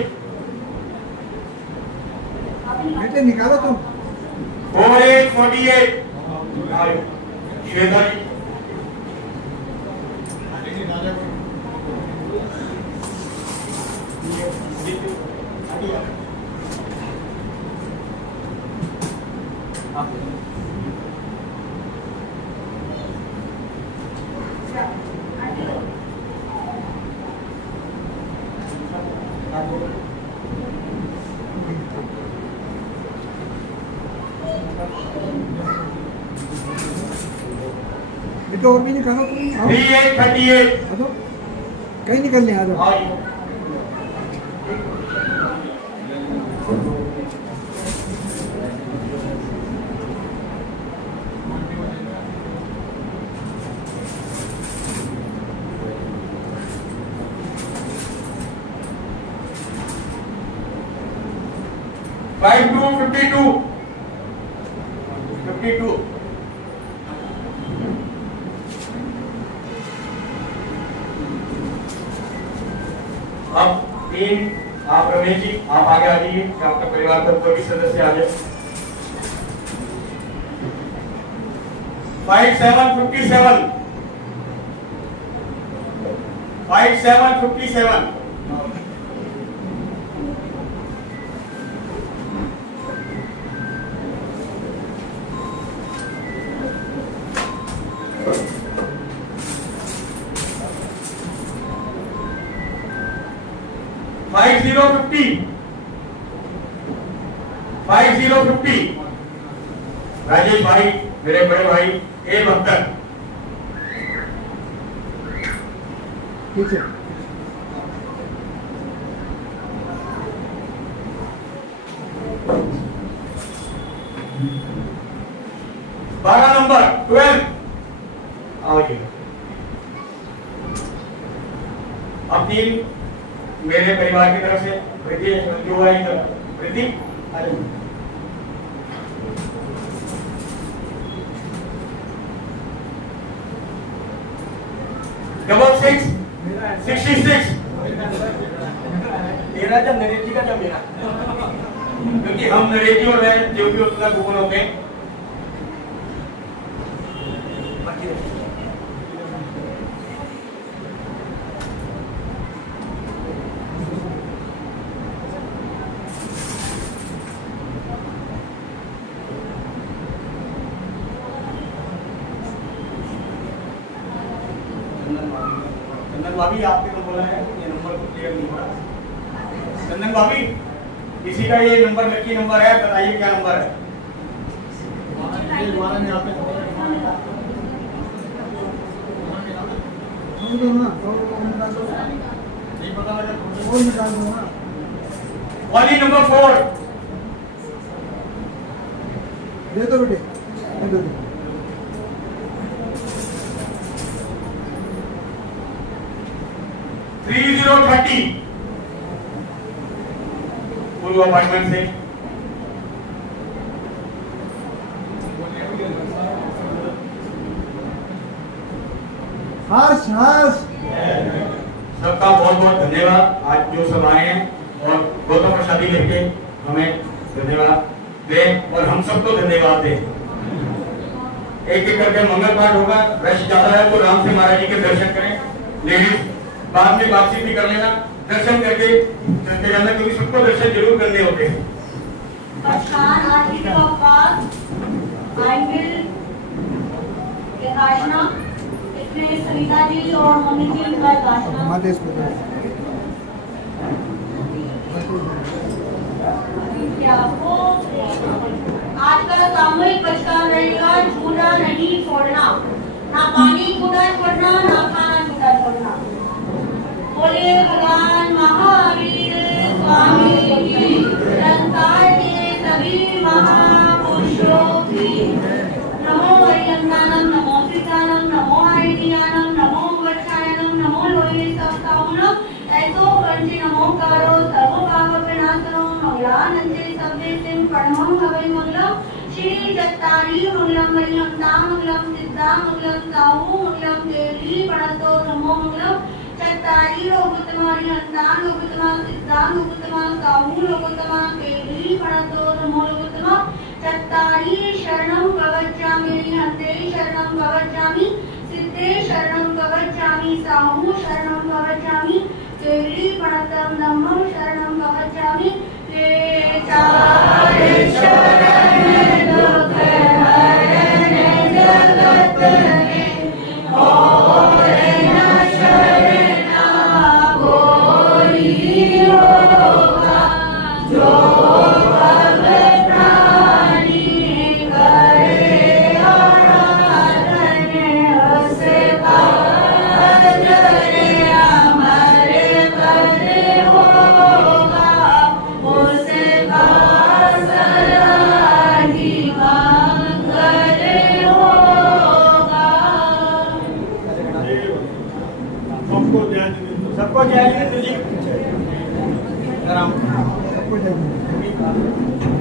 बेटे निकालो तुम 4848 श्वेता जी बेटे और भी निकालो तुम। आओ 3838 आ जाओ, कहीं निकलने आ जाओ। अब 3 आप रमेश जी आप आगे आ जाइए, आपका परिवार का कोई भी सदस्य आ जाए। 5757 5757 5050 राजेश भाई मेरे बड़े भाई A72 पीछे 12 नंबर 12 आओ जी। अब 3 मेरे परिवार की तरफ से प्रीति जो है प्रीति आ जाओ। डबल 6 66 तेरा जब नरेश जी का जब मेरा क्योंकि हम नरेश जी और मैं जो भी उतना भूगोल होते हैं। चंदन भाभी आपके तो बोला है ये नंबर को क्लियर नहीं हो रहा। चंदन भाभी किसी का ये नंबर लकी नंबर है, बताइए क्या नंबर है। वाली नंबर 4 दे दो बेटे, दे दो। 3030 पूर्व अपार्टमेंट से हर्ष हर्ष सबका बहुत बहुत धन्यवाद। आज जो सब आए हैं और गौतम प्रसादी लेके हमें धन्यवाद दे और हम सबको धन्यवाद दे। एक एक करके मंगल पाठ होगा। रश ज्यादा है तो राम से महाराज जी के दर्शन करें। लेडीज बाद में बातचीत भी कर लेना, दर्शन करके चलते जाना क्योंकि सबको दर्शन जरूर करने होते हैं। पठान आरती का पास आइंबिल के भाषण इसमें सविता जी और मम्मी जी का भाषण हमारे इसको क्या हो आज का सामूहिक बचकान रहेगा। झूठा नहीं छोड़ना, ना पानी झूठा छोड़ना, ना खाना झूठा छोड़ना। बोले भगवान महावीर स्वामी की, संसार के सभी महापुरुषों की। नमो हरियंतानम, नमो सीतानम, नमो हरियानम, नमो वत्सायनम, नमो लोये सप्ताहुनम, ऐसो पंचि नमो कारो सर्व पाप विनाशनम, मंगलानंदे सभ्ये सिंह प्रणमं भवे मंगलम। श्री जत्तारी मंगलम हरियंता मंगलम सिद्धा मंगलम साहू मंगलम देवी प्रणतो नमो मंगलम। चत्तारी लोकोत्तमारी हंतान लोकोत्तमा सिद्धा लोकोत्तमा साहू लोकोत्तमा देवी प्रणतो नमो लोकोत्तमा। चत्तारी शरणं प्रवक्ष्यामि हन्ते शरणं प्रवक्ष्यामि सिद्धे शरणं प्रवक्ष्यामि साहू शरणं प्रवक्ष्यामि देवी प्रणतं धम्मं शरणं प्रवक्ष्यामि। ते चारे शरण दुख हरण जगत में और न शरणा कोई होगा। जो भव प्राणी करे आराधन उसका अजर अमर पद होगा। उसका सदा ही मंगल होगा। सबको जय जिनेंद्र जी। सबको जाएंगे।